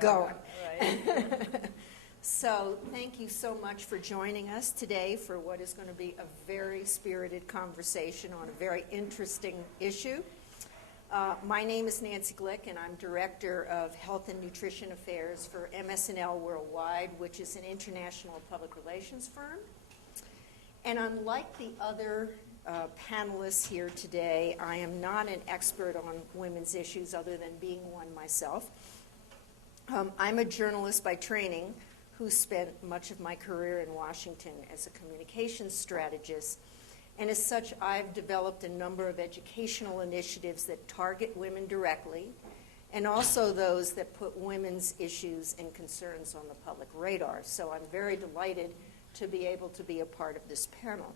Going. So thank you so much for joining us today for what is going to be a very spirited conversation on a very interesting issue. My name is Nancy Glick, and I'm Director of Health and Nutrition Affairs for MS&L Worldwide, which is an international public relations firm. And unlike the other panelists here today, I am not an expert on women's issues other than being one myself. I'm a journalist by training who spent much of my career in Washington as a communications strategist. And as such, I've developed a number of educational initiatives that target women directly, and also those that put women's issues and concerns on the public radar. So I'm very delighted to be able to be a part of this panel.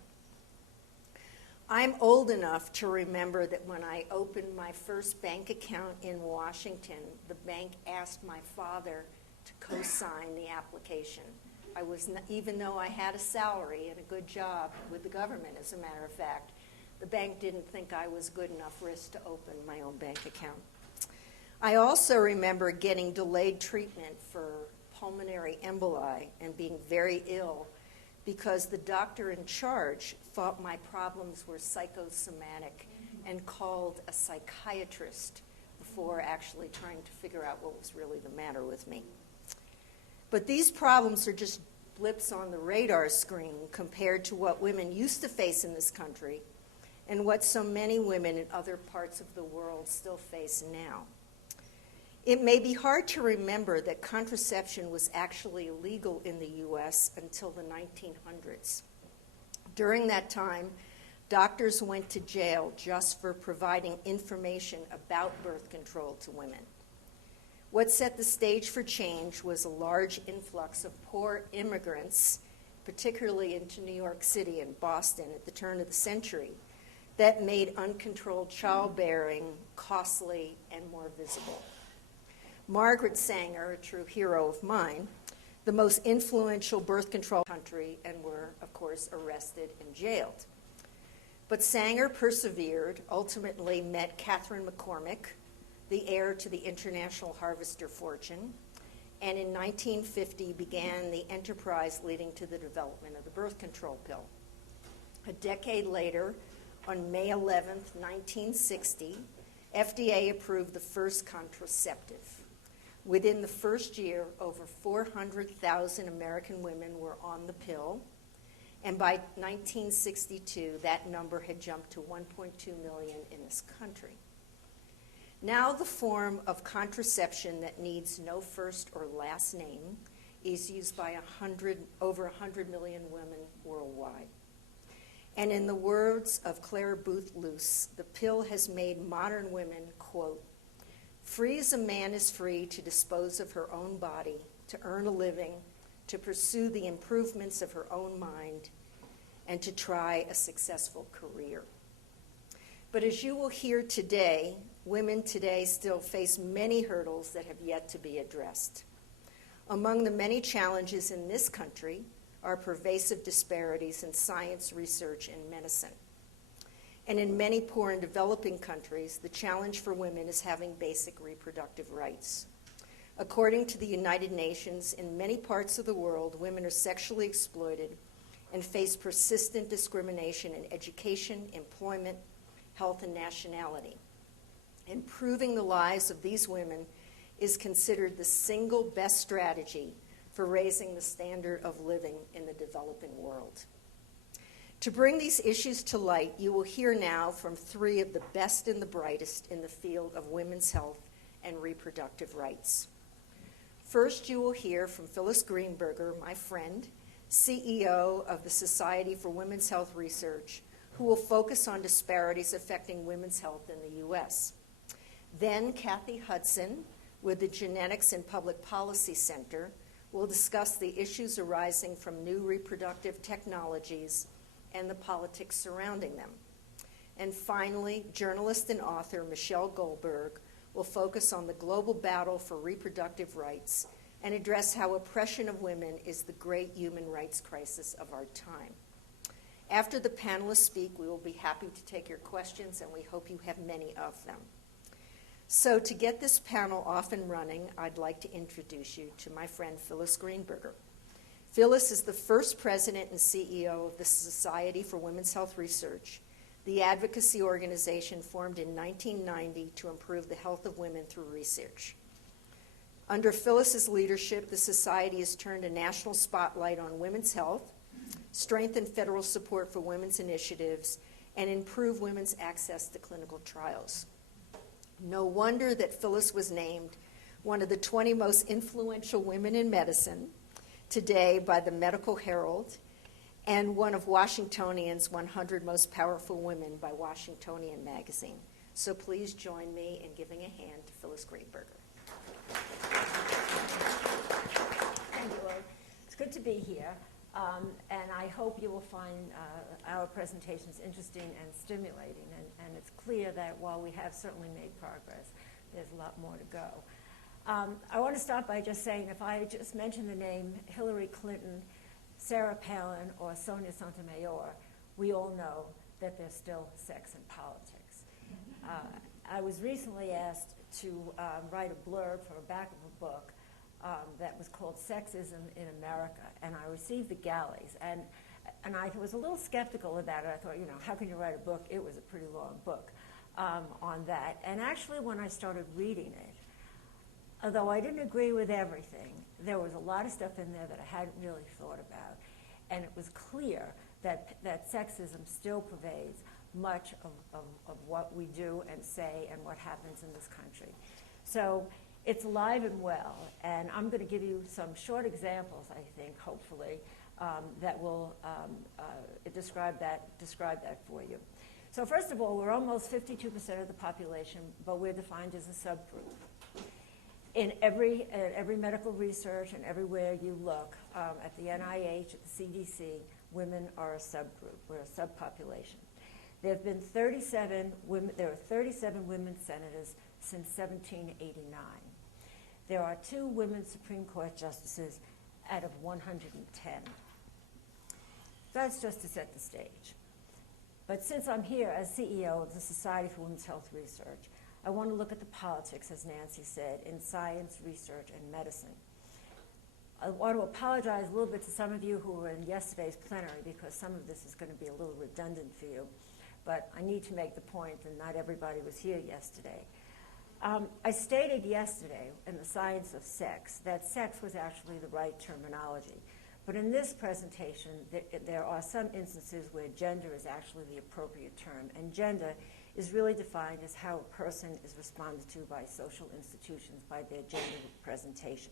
I'm old enough to remember that when I opened my first bank account in Washington, the bank asked my father to co-sign the application. Even though I had a salary and a good job with the government, as a matter of fact, the bank didn't think I was good enough risk to open my own bank account. I also remember getting delayed treatment for pulmonary emboli and being very ill because the doctor in charge thought my problems were psychosomatic and called a psychiatrist before actually trying to figure out what was really the matter with me. But these problems are just blips on the radar screen compared to what women used to face in this country and what so many women in other parts of the world still face now. It may be hard to remember that contraception was actually illegal in the U.S. until the 1900s. During that time, doctors went to jail just for providing information about birth control to women. What set the stage for change was a large influx of poor immigrants, particularly into New York City and Boston at the turn of the century, that made uncontrolled childbearing costly and more visible. Margaret Sanger, a true hero of mine, the most influential birth control country, and were, of course, arrested and jailed. But Sanger persevered, ultimately met Catherine McCormick, the heir to the international harvester fortune, and in 1950 began the enterprise leading to the development of the birth control pill. A decade later, on May 11th, 1960, FDA approved the first contraceptive. Within the first year, over 400,000 American women were on the pill, and by 1962, that number had jumped to 1.2 million in this country. Now the form of contraception that needs no first or last name is used by over 100 million women worldwide. And in the words of Claire Booth Luce, the pill has made modern women, quote, free as a man is free to dispose of her own body, to earn a living, to pursue the improvements of her own mind, and to try a successful career. But as you will hear today, women today still face many hurdles that have yet to be addressed. Among the many challenges in this country are pervasive disparities in science, research, and medicine. And in many poor and developing countries, the challenge for women is having basic reproductive rights. According to the United Nations, in many parts of the world, women are sexually exploited and face persistent discrimination in education, employment, health, and nationality. Improving the lives of these women is considered the single best strategy for raising the standard of living in the developing world. To bring these issues to light, you will hear now from three of the best and the brightest in the field of women's health and reproductive rights. First, you will hear from Phyllis Greenberger, my friend, CEO of the Society for Women's Health Research, who will focus on disparities affecting women's health in the U.S. Then Kathy Hudson, with the Genetics and Public Policy Center, will discuss the issues arising from new reproductive technologies and the politics surrounding them. And finally, journalist and author Michelle Goldberg will focus on the global battle for reproductive rights and address how oppression of women is the great human rights crisis of our time. After the panelists speak, we will be happy to take your questions, and we hope you have many of them. So to get this panel off and running, I'd like to introduce you to my friend Phyllis Greenberger. Phyllis is the first president and CEO of the Society for Women's Health Research, the advocacy organization formed in 1990 to improve the health of women through research. Under Phyllis's leadership, the Society has turned a national spotlight on women's health, strengthened federal support for women's initiatives, and improved women's access to clinical trials. No wonder that Phyllis was named one of the 20 most influential women in medicine today by the Medical Herald, and one of Washingtonian's 100 Most Powerful Women by Washingtonian Magazine. So please join me in giving a hand to Phyllis Greenberger. Thank you, Lloyd. It's good to be here, and I hope you will find our presentations interesting and stimulating, and it's clear that while we have certainly made progress, there's a lot more to go. I want to start by just saying, if I just mention the name Hillary Clinton, Sarah Palin, or Sonia Sotomayor, we all know that there's still sex in politics. I was recently asked to write a blurb for a back of a book that was called Sexism in America, and I received the galleys. And I was a little skeptical about it. I thought, how can you write a book? It was a pretty long book on that. And actually, when I started reading it, although I didn't agree with everything, there was a lot of stuff in there that I hadn't really thought about. And it was clear that sexism still pervades much of what we do and say and what happens in this country. So it's alive and well, and I'm going to give you some short examples, I think, hopefully, that will describe that for you. So first of all, we're almost 52% of the population, but we're defined as a subgroup. In every medical research and everywhere you look, at the NIH, at the CDC, women are a subgroup. We're a subpopulation. There have been 37 women. There are 37 women senators since 1789. There are 2 women Supreme Court justices out of 110. That's just to set the stage. But since I'm here as CEO of the Society for Women's Health Research, I want to look at the politics, as Nancy said, in science, research, and medicine. I want to apologize a little bit to some of you who were in yesterday's plenary, because some of this is going to be a little redundant for you. But I need to make the point, and not everybody was here yesterday. I stated yesterday in the Science of Sex that sex was actually the right terminology. But in this presentation, there are some instances where gender is actually the appropriate term. And gender is really defined as how a person is responded to by social institutions, by their gender presentation.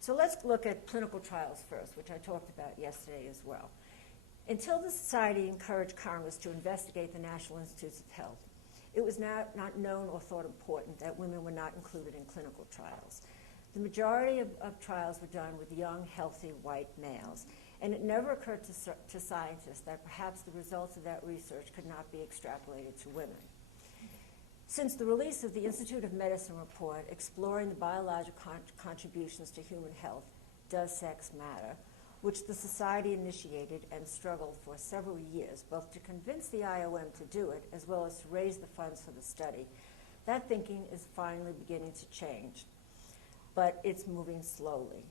So let's look at clinical trials first, which I talked about yesterday as well. Until the Society encouraged Congress to investigate the National Institutes of Health, it was not known or thought important that women were not included in clinical trials. The majority of trials were done with young, healthy, white males, and it never occurred to scientists that perhaps the results of that research could not be extrapolated to women. Since the release of the Institute of Medicine report exploring the biological contributions to human health, Does Sex Matter?, which the Society initiated and struggled for several years, both to convince the IOM to do it, as well as to raise the funds for the study, that thinking is finally beginning to change. But it's moving slowly.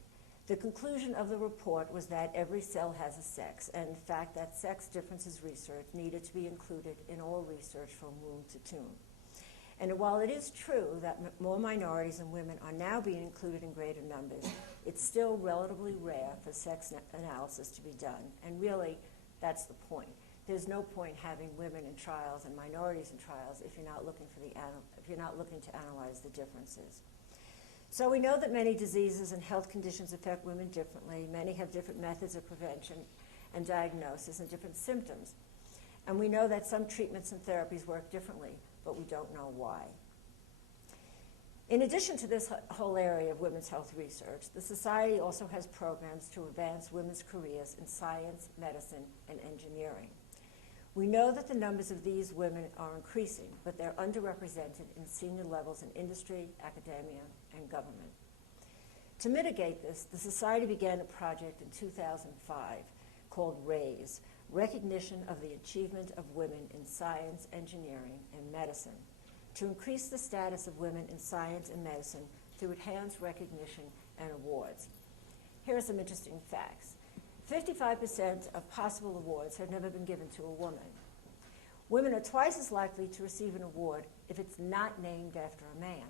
The conclusion of the report was that every cell has a sex, and in fact that sex differences research needed to be included in all research from womb to tomb. And while it is true that more minorities and women are now being included in greater numbers, it's still relatively rare for sex analysis to be done. And really, that's the point. There's no point having women in trials and minorities in trials if you're not looking to analyze the differences. So we know that many diseases and health conditions affect women differently. Many have different methods of prevention and diagnosis and different symptoms. And we know that some treatments and therapies work differently, but we don't know why. In addition to this whole area of women's health research, the Society also has programs to advance women's careers in science, medicine, and engineering. We know that the numbers of these women are increasing, but they're underrepresented in senior levels in industry, academia, and government. To mitigate this, the Society began a project in 2005 called RAISE, Recognition of the Achievement of Women in Science, Engineering, and Medicine, to increase the status of women in science and medicine through enhanced recognition and awards. Here are some interesting facts. 55% of possible awards have never been given to a woman. Women are twice as likely to receive an award if it's not named after a man.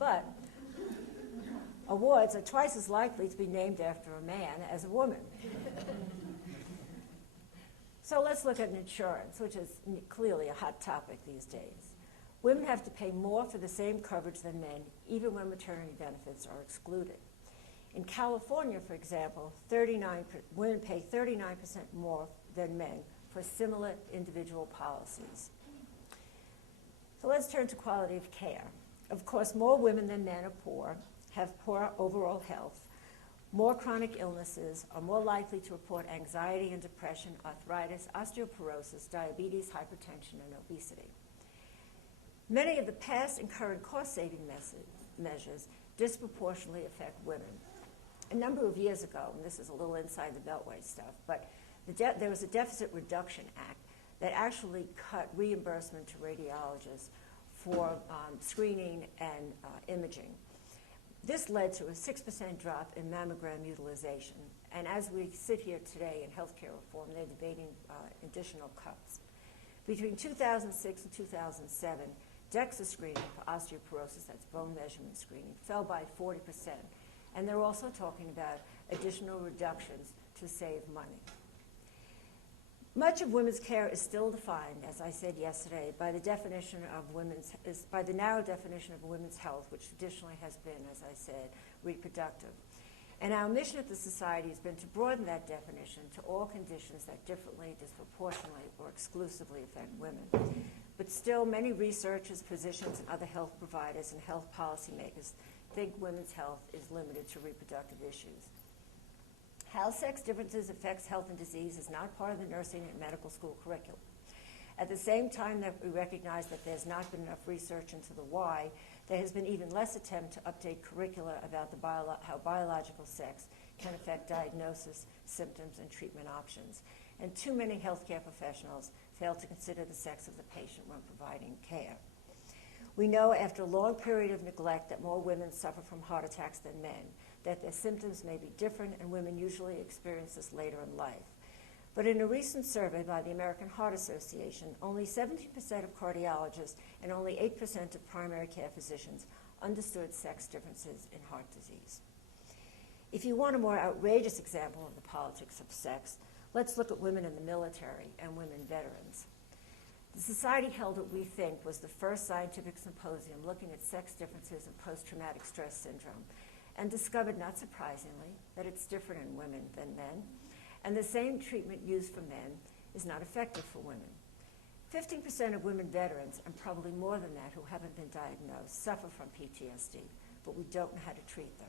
But awards are twice as likely to be named after a man as a woman. So let's look at insurance, which is clearly a hot topic these days. Women have to pay more for the same coverage than men, even when maternity benefits are excluded. In California, for example, women pay 39% more than men for similar individual policies. So let's turn to quality of care. Of course, more women than men are poor, have poor overall health, more chronic illnesses, are more likely to report anxiety and depression, arthritis, osteoporosis, diabetes, hypertension, and obesity. Many of the past and current cost-saving measures disproportionately affect women. A number of years ago, and this is a little inside the Beltway stuff, but there was a Deficit Reduction Act that actually cut reimbursement to radiologists for screening and imaging. This led to a 6% drop in mammogram utilization. And as we sit here today in healthcare reform, they're debating additional cuts. Between 2006 and 2007, DEXA screening for osteoporosis, that's bone measurement screening, fell by 40%. And they're also talking about additional reductions to save money. Much of women's care is still defined, as I said yesterday, by the definition of by the narrow definition of women's health, which traditionally has been, as I said, reproductive. And our mission at the Society has been to broaden that definition to all conditions that differently, disproportionately, or exclusively affect women. But still, many researchers, physicians, and other health providers and health policymakers think women's health is limited to reproductive issues. How sex differences affects health and disease is not part of the nursing and medical school curriculum. At the same time that we recognize that there's not been enough research into the why, there has been even less attempt to update curricula about how biological sex can affect diagnosis, symptoms, and treatment options. And too many healthcare professionals fail to consider the sex of the patient when providing care. We know after a long period of neglect that more women suffer from heart attacks than men, that their symptoms may be different, and women usually experience this later in life. But in a recent survey by the American Heart Association, only 17% of cardiologists and only 8% of primary care physicians understood sex differences in heart disease. If you want a more outrageous example of the politics of sex, let's look at women in the military and women veterans. The Society held what we think was the first scientific symposium looking at sex differences in post-traumatic stress syndrome, and discovered, not surprisingly, that it's different in women than men, and the same treatment used for men is not effective for women. 15% of women veterans, and probably more than that who haven't been diagnosed, suffer from PTSD, but we don't know how to treat them.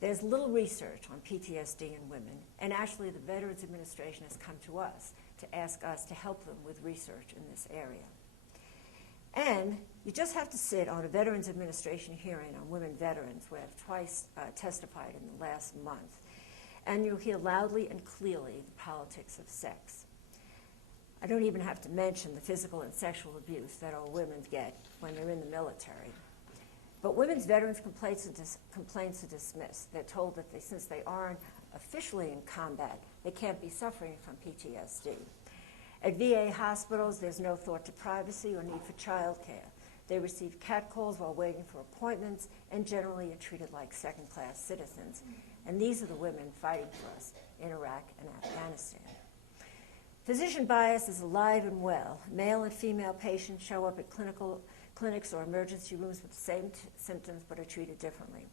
There's little research on PTSD in women, and actually the Veterans Administration has come to us to ask us to help them with research in this area. And you just have to sit on a Veterans Administration hearing on women veterans, where I've twice testified in the last month, and you'll hear loudly and clearly the politics of sex. I don't even have to mention the physical and sexual abuse that our women get when they're in the military. But women's veterans' complaints are dismissed. They're told that since they aren't officially in combat, they can't be suffering from PTSD. At VA hospitals, there's no thought to privacy or need for child care. They receive catcalls while waiting for appointments and generally are treated like second-class citizens. And these are the women fighting for us in Iraq and Afghanistan. Physician bias is alive and well. Male and female patients show up at clinics or emergency rooms with the same symptoms but are treated differently.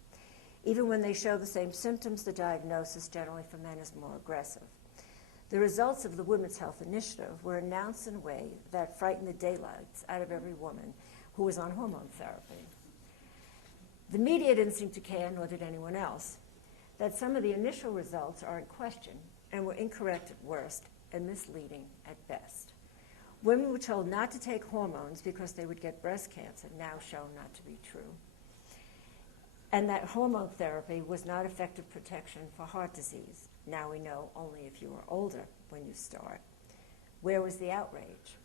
Even when they show the same symptoms, the diagnosis generally for men is more aggressive. The results of the Women's Health Initiative were announced in a way that frightened the daylights out of every woman who was on hormone therapy. The media didn't seem to care, nor did anyone else, that some of the initial results are in question and were incorrect at worst and misleading at best. Women were told not to take hormones because they would get breast cancer, now shown not to be true. And that hormone therapy was not effective protection for heart disease. Now we know only if you are older when you start. Where was the outrage?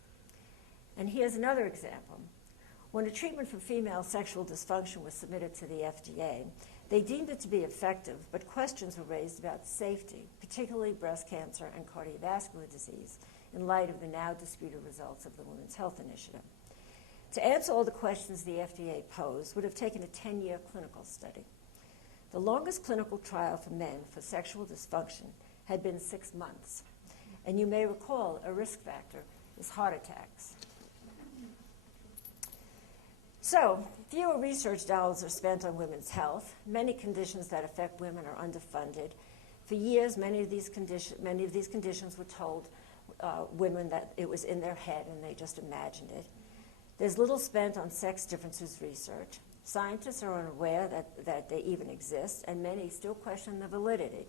And here's another example. When a treatment for female sexual dysfunction was submitted to the FDA, they deemed it to be effective, but questions were raised about safety, particularly breast cancer and cardiovascular disease, in light of the now disputed results of the Women's Health Initiative. To answer all the questions the FDA posed would have taken a 10-year clinical study. The longest clinical trial for men for sexual dysfunction had been 6 months. And you may recall a risk factor is heart attacks. So, fewer research dollars are spent on women's health. Many conditions that affect women are underfunded. For years, many of these conditions were told women that it was in their head and they just imagined it. There's little spent on sex differences research. Scientists are unaware that they even exist, and many still question the validity.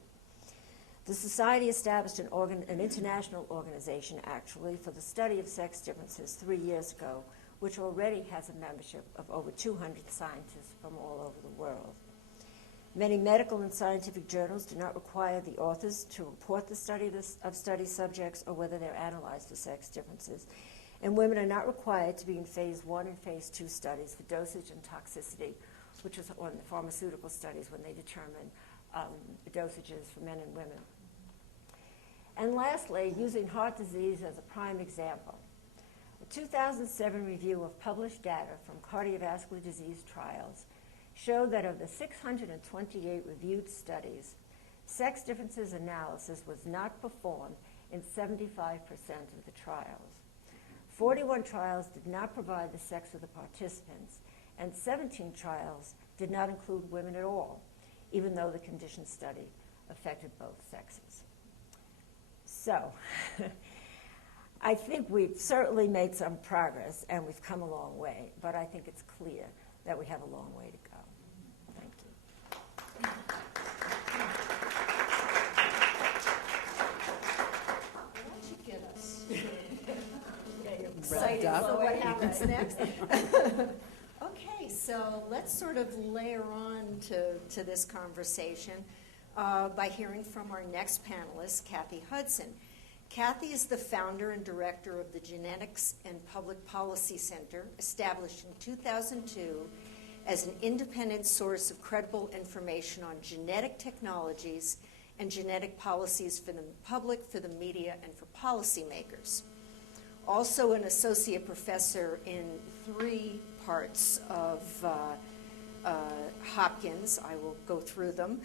The Society established an international organization, actually, for the study of sex differences 3 years ago, which already has a membership of over 200 scientists from all over the world. Many medical and scientific journals do not require the authors to report the study of study subjects or whether they're analyzed for sex differences. And women are not required to be in phase 1 and phase 2 studies for dosage and toxicity, which is on the pharmaceutical studies when they determine dosages for men and women. And lastly, using heart disease as a prime example. A 2007 review of published data from cardiovascular disease trials showed that of the 628 reviewed studies, sex differences analysis was not performed in 75% of the trials. 41 trials did not provide the sex of the participants, and 17 trials did not include women at all, even though the condition study affected both sexes. So, I think we've certainly made some progress, and we've come a long way, but I think it's clear that we have a long way to go. Thank you. Why don't you get us Excited for what happens next? Okay, so let's sort of layer on to this conversation by hearing from our next panelist, Kathy Hudson. Kathy is the founder and director of the Genetics and Public Policy Center, established in 2002 as an independent source of credible information on genetic technologies and genetic policies for the public, for the media, and for policymakers. Also an associate professor in 3 parts of Hopkins. I will go through them.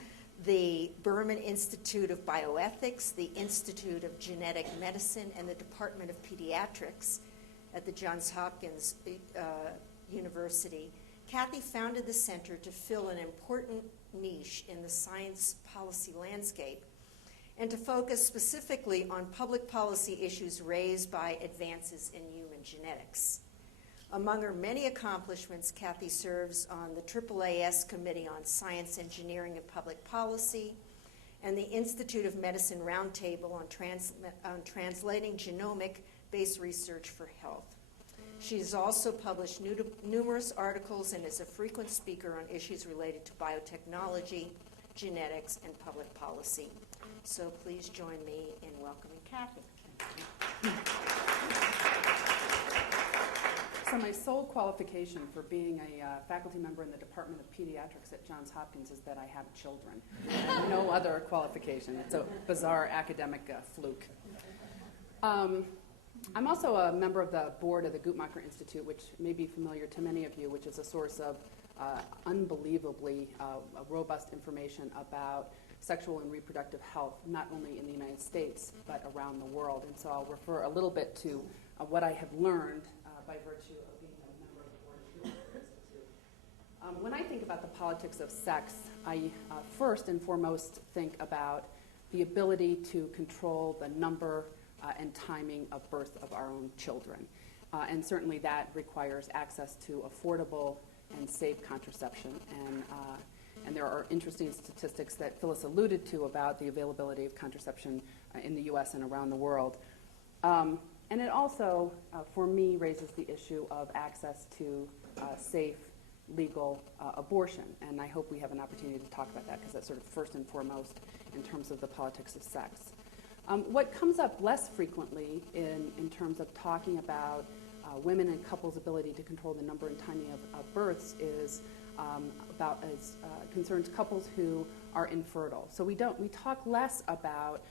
The Berman Institute of Bioethics, the Institute of Genetic Medicine, and the Department of Pediatrics at the Johns Hopkins University. Kathy founded the center to fill an important niche in the science policy landscape and to focus specifically on public policy issues raised by advances in human genetics. Among her many accomplishments, Kathy serves on the AAAS Committee on Science, Engineering, and Public Policy, and the Institute of Medicine Roundtable on translating genomic-based research for health. She has also published numerous articles and is a frequent speaker on issues related to biotechnology, genetics, and public policy. So please join me in welcoming Kathy. So my sole qualification for being a faculty member in the Department of Pediatrics at Johns Hopkins is that I have children. No other qualification. It's a bizarre academic fluke. I'm also a member of the board of the Guttmacher Institute, which may be familiar to many of you, which is a source of unbelievably robust information about sexual and reproductive health, not only in the United States, but around the world. And so I'll refer a little bit to what I have learned by virtue of being a member of the board of the Guttmacher Institute. When I think about the politics of sex, I first and foremost think about the ability to control the number and timing of birth of our own children. And certainly that requires access to affordable and safe contraception. And there are interesting statistics that Phyllis alluded to about the availability of contraception in the U.S. and around the world. And it also, for me, raises the issue of access to safe, legal abortion. And I hope we have an opportunity to talk about that, because that's sort of first and foremost in terms of the politics of sex. What comes up less frequently in terms of talking about women and couples' ability to control the number and timing of births is concerns couples who are infertile. So we talk less about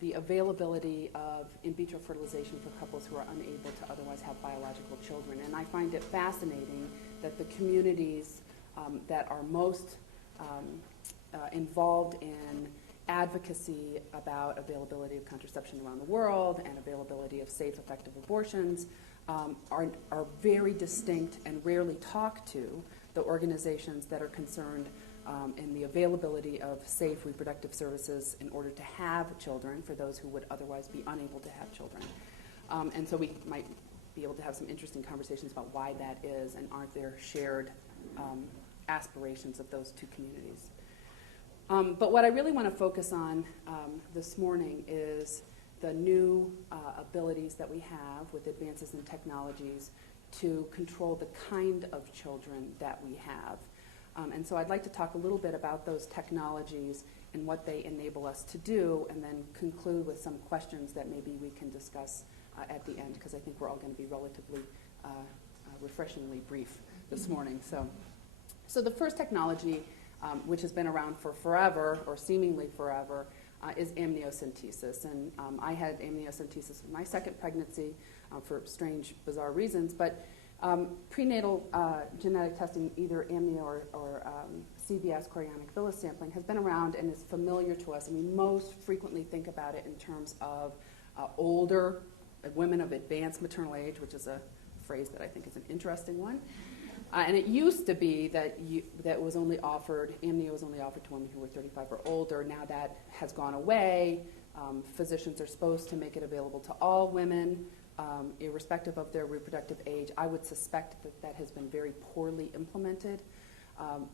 the availability of in vitro fertilization for couples who are unable to otherwise have biological children. And I find it fascinating that the communities that are most involved in advocacy about availability of contraception around the world and availability of safe, effective abortions are very distinct and rarely talk to the organizations that are concerned in the availability of safe reproductive services in order to have children for those who would otherwise be unable to have children. And so we might be able to have some interesting conversations about why that is, and aren't there shared aspirations of those two communities. But what I really want to focus on this morning is the new abilities that we have with advances in technologies to control the kind of children that we have. And so I'd like to talk a little bit about those technologies and what they enable us to do, and then conclude with some questions that maybe we can discuss at the end, because I think we're all going to be relatively refreshingly brief this morning. So the first technology, which has been around for forever, or seemingly forever, is amniocentesis. And I had amniocentesis in my second pregnancy for strange, bizarre reasons. But prenatal genetic testing, either amnio or CBS, chorionic villus sampling, has been around and is familiar to us. And we most frequently think about it in terms of older women of advanced maternal age, which is a phrase that I think is an interesting one. And it used to be that amnio was only offered to women who were 35 or older. Now that has gone away. Physicians are supposed to make it available to all women, irrespective of their reproductive age. I would suspect that has been very poorly implemented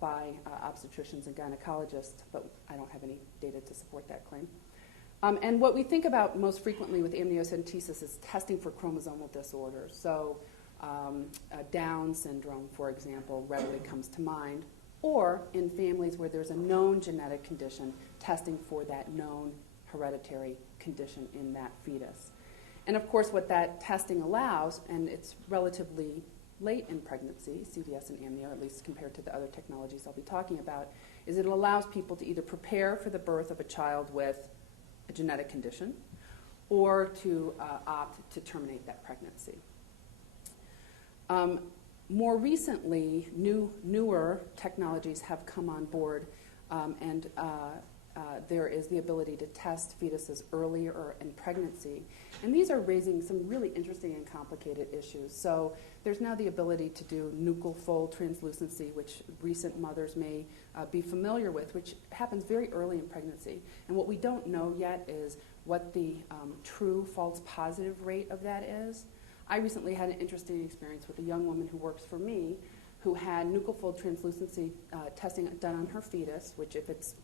by obstetricians and gynecologists, but I don't have any data to support that claim. And what we think about most frequently with amniocentesis is testing for chromosomal disorders. So Down syndrome, for example, readily comes to mind, or in families where there's a known genetic condition, testing for that known hereditary condition in that fetus. And of course, what that testing allows, and it's relatively late in pregnancy, CVS and amnio, at least compared to the other technologies I'll be talking about, is it allows people to either prepare for the birth of a child with a genetic condition, or to opt to terminate that pregnancy. More recently, newer technologies have come on board, and there is the ability to test fetuses earlier in pregnancy. And these are raising some really interesting and complicated issues. So there's now the ability to do nuchal fold translucency, which recent mothers may be familiar with, which happens very early in pregnancy. And what we don't know yet is what the true false positive rate of that is. I recently had an interesting experience with a young woman who works for me who had nuchal fold translucency testing done on her fetus, which if it's,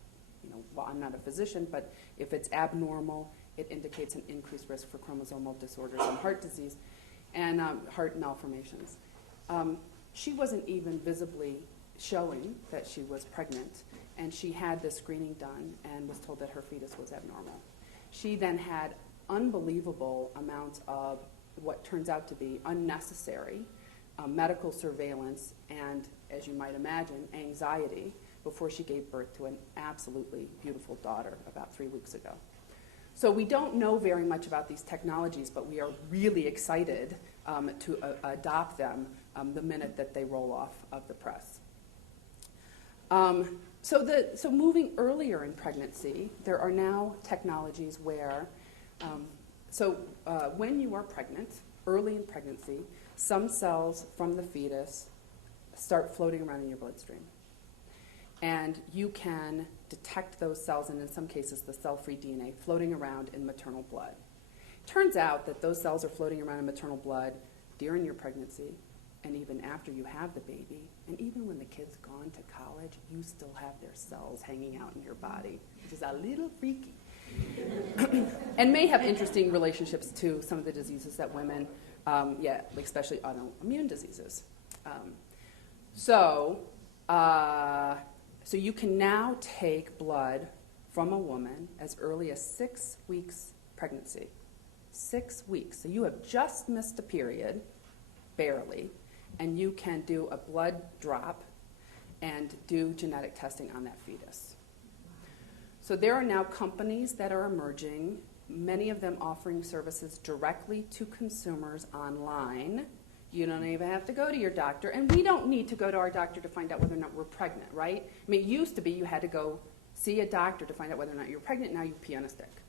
well, I'm not a physician, but if it's abnormal, it indicates an increased risk for chromosomal disorders and heart disease and heart malformations. She wasn't even visibly showing that she was pregnant, and she had this screening done and was told that her fetus was abnormal. She then had unbelievable amounts of what turns out to be unnecessary medical surveillance and, as you might imagine, anxiety before she gave birth to an absolutely beautiful daughter about 3 weeks ago. So we don't know very much about these technologies, but we are really excited to adopt them the minute that they roll off of the press. So moving earlier in pregnancy, there are now technologies where when you are pregnant, early in pregnancy, some cells from the fetus start floating around in your bloodstream. And you can detect those cells, and in some cases the cell-free DNA, floating around in maternal blood. Turns out that those cells are floating around in maternal blood during your pregnancy, and even after you have the baby, and even when the kid's gone to college, you still have their cells hanging out in your body, which is a little freaky. And may have interesting relationships to some of the diseases that women, especially autoimmune diseases. So you can now take blood from a woman as early as 6 weeks pregnancy. 6 weeks. So you have just missed a period, barely, and you can do a blood drop and do genetic testing on that fetus. So there are now companies that are emerging, many of them offering services directly to consumers online. You don't even have to go to your doctor, and we don't need to go to our doctor to find out whether or not we're pregnant, right? I mean, it used to be you had to go see a doctor to find out whether or not you're pregnant. Now you pee on a stick.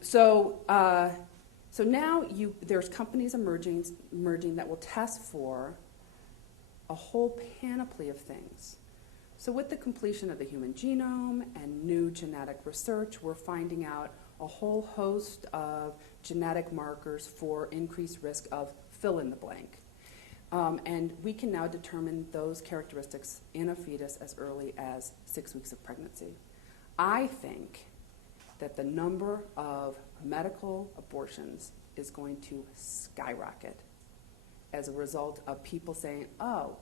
So now there's companies emerging that will test for a whole panoply of things. So with the completion of the human genome and new genetic research, we're finding out a whole host of genetic markers for increased risk of fill in the blank. And we can now determine those characteristics in a fetus as early as 6 weeks of pregnancy. I think that the number of medical abortions is going to skyrocket as a result of people saying, oh,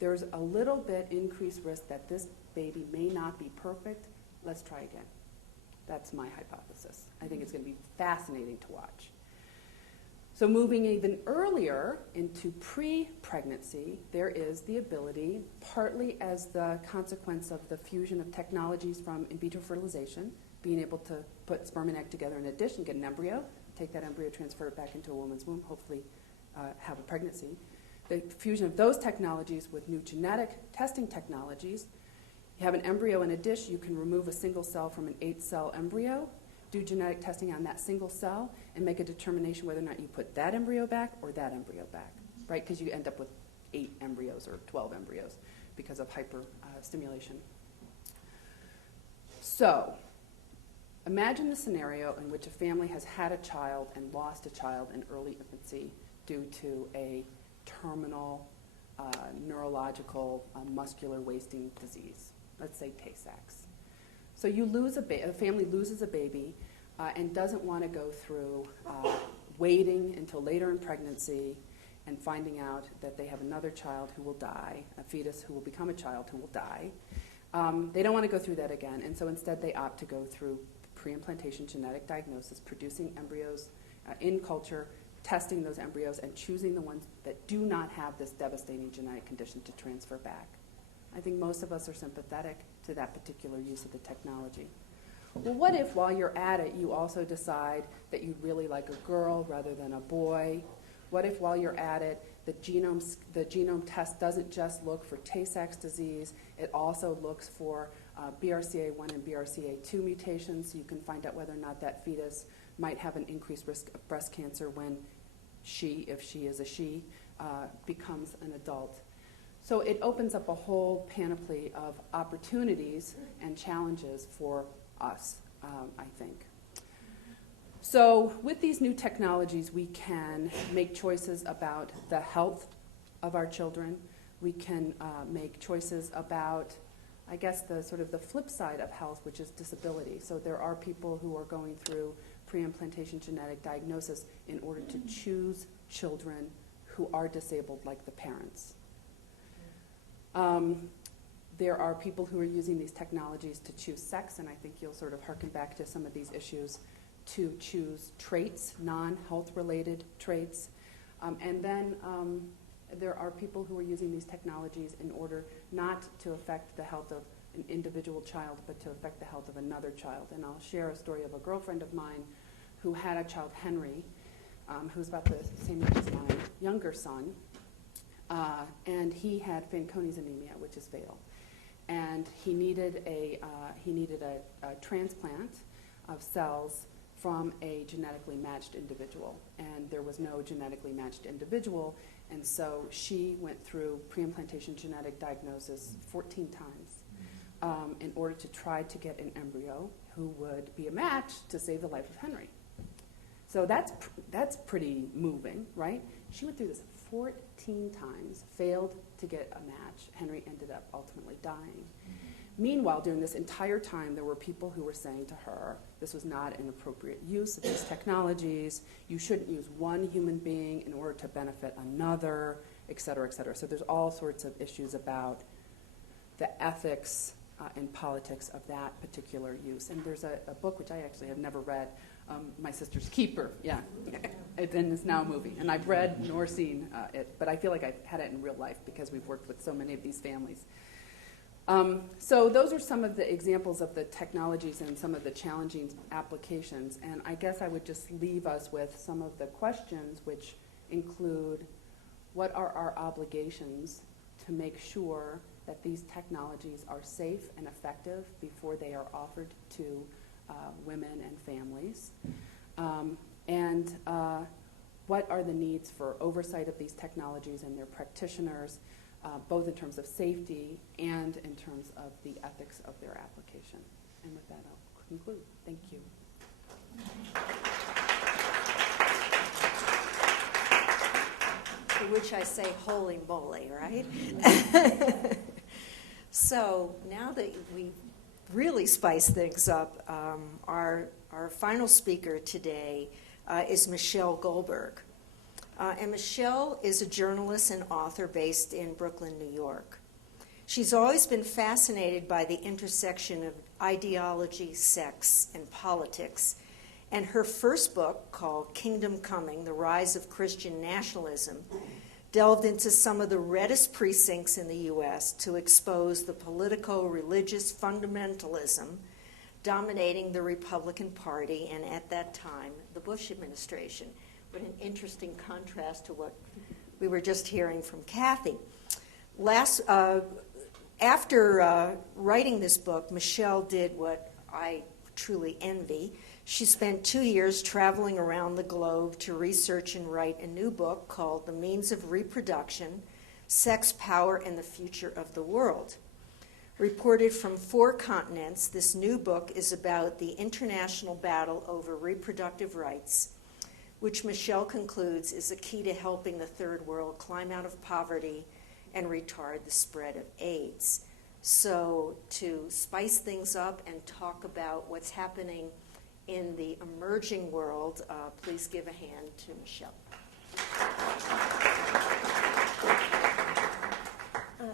there's a little bit increased risk that this baby may not be perfect. Let's try again. That's my hypothesis. I think it's going to be fascinating to watch. So moving even earlier into pre-pregnancy, there is the ability, partly as the consequence of the fusion of technologies from in vitro fertilization, being able to put sperm and egg together in addition, get an embryo, take that embryo, transfer it back into a woman's womb, hopefully have a pregnancy. The fusion of those technologies with new genetic testing technologies. You have an embryo in a dish, you can remove a single cell from an 8-cell embryo, do genetic testing on that single cell, and make a determination whether or not you put that embryo back or that embryo back, right? Because you end up with 8 embryos or 12 embryos because of hyperstimulation. So imagine the scenario in which a family has had a child and lost a child in early infancy due to a terminal neurological muscular wasting disease, let's say Tay-Sachs. So you lose a family loses a baby and doesn't want to go through waiting until later in pregnancy and finding out that they have another child who will die, a fetus who will become a child who will die. They don't want to go through that again, and so instead they opt to go through pre-implantation genetic diagnosis, producing embryos in culture, testing those embryos, and choosing the ones that do not have this devastating genetic condition to transfer back. I think most of us are sympathetic to that particular use of the technology. Well, what if while you're at it, you also decide that you'd really like a girl rather than a boy? What if while you're at it, the genome test doesn't just look for Tay-Sachs disease, it also looks for BRCA1 and BRCA2 mutations, so you can find out whether or not that fetus might have an increased risk of breast cancer when she, if she is a she, becomes an adult. So it opens up a whole panoply of opportunities and challenges for us, I think. So with these new technologies, we can make choices about the health of our children. We can make choices about, I guess, the sort of the flip side of health, which is disability. So there are people who are going through pre-implantation genetic diagnosis in order to choose children who are disabled like the parents. There are people who are using these technologies to choose sex, and I think you'll sort of harken back to some of these issues, to choose traits, non-health related traits. And then there are people who are using these technologies in order not to affect the health of an individual child, but to affect the health of another child. And I'll share a story of a girlfriend of mine who had a child, Henry, who's about the same age as my younger son. And he had Fanconi's anemia, which is fatal. And he needed a transplant of cells from a genetically matched individual. And there was no genetically matched individual, and so she went through pre-implantation genetic diagnosis 14 times in order to try to get an embryo who would be a match to save the life of Henry. So that's pretty moving, right? She went through this 14 times, failed to get a match. Henry ended up ultimately dying. Meanwhile, during this entire time, there were people who were saying to her, this was not an appropriate use of these technologies. You shouldn't use one human being in order to benefit another, et cetera, et cetera. So there's all sorts of issues about the ethics and politics of that particular use. And there's a book which I actually have never read, My Sister's Keeper, yeah, and it's now a movie. And I've read nor seen it, but I feel like I've had it in real life because we've worked with so many of these families. So those are some of the examples of the technologies and some of the challenging applications. And I guess I would just leave us with some of the questions, which include, what are our obligations to make sure that these technologies are safe and effective before they are offered to women and families? And what are the needs for oversight of these technologies and their practitioners, both in terms of safety and in terms of the ethics of their application? And with that, I'll conclude. Thank you. To which I say, holy moly, right? So now that we really spice things up, our final speaker today is Michelle Goldberg. And Michelle is a journalist and author based in Brooklyn, New York. She's always been fascinated by the intersection of ideology, sex, and politics. And her first book, called Kingdom Coming, The Rise of Christian Nationalism, delved into some of the reddest precincts in the U.S. to expose the politico-religious fundamentalism dominating the Republican Party and, at that time, the Bush administration. What an interesting contrast to what we were just hearing from Kathy. After writing this book, Michelle did what I truly envy. She spent 2 years traveling around the globe to research and write a new book called The Means of Reproduction, Sex, Power, and the Future of the World. Reported from 4 continents, this new book is about the international battle over reproductive rights, which Michelle concludes is a key to helping the third world climb out of poverty and retard the spread of AIDS. So to spice things up and talk about what's happening in the emerging world, please give a hand to Michelle.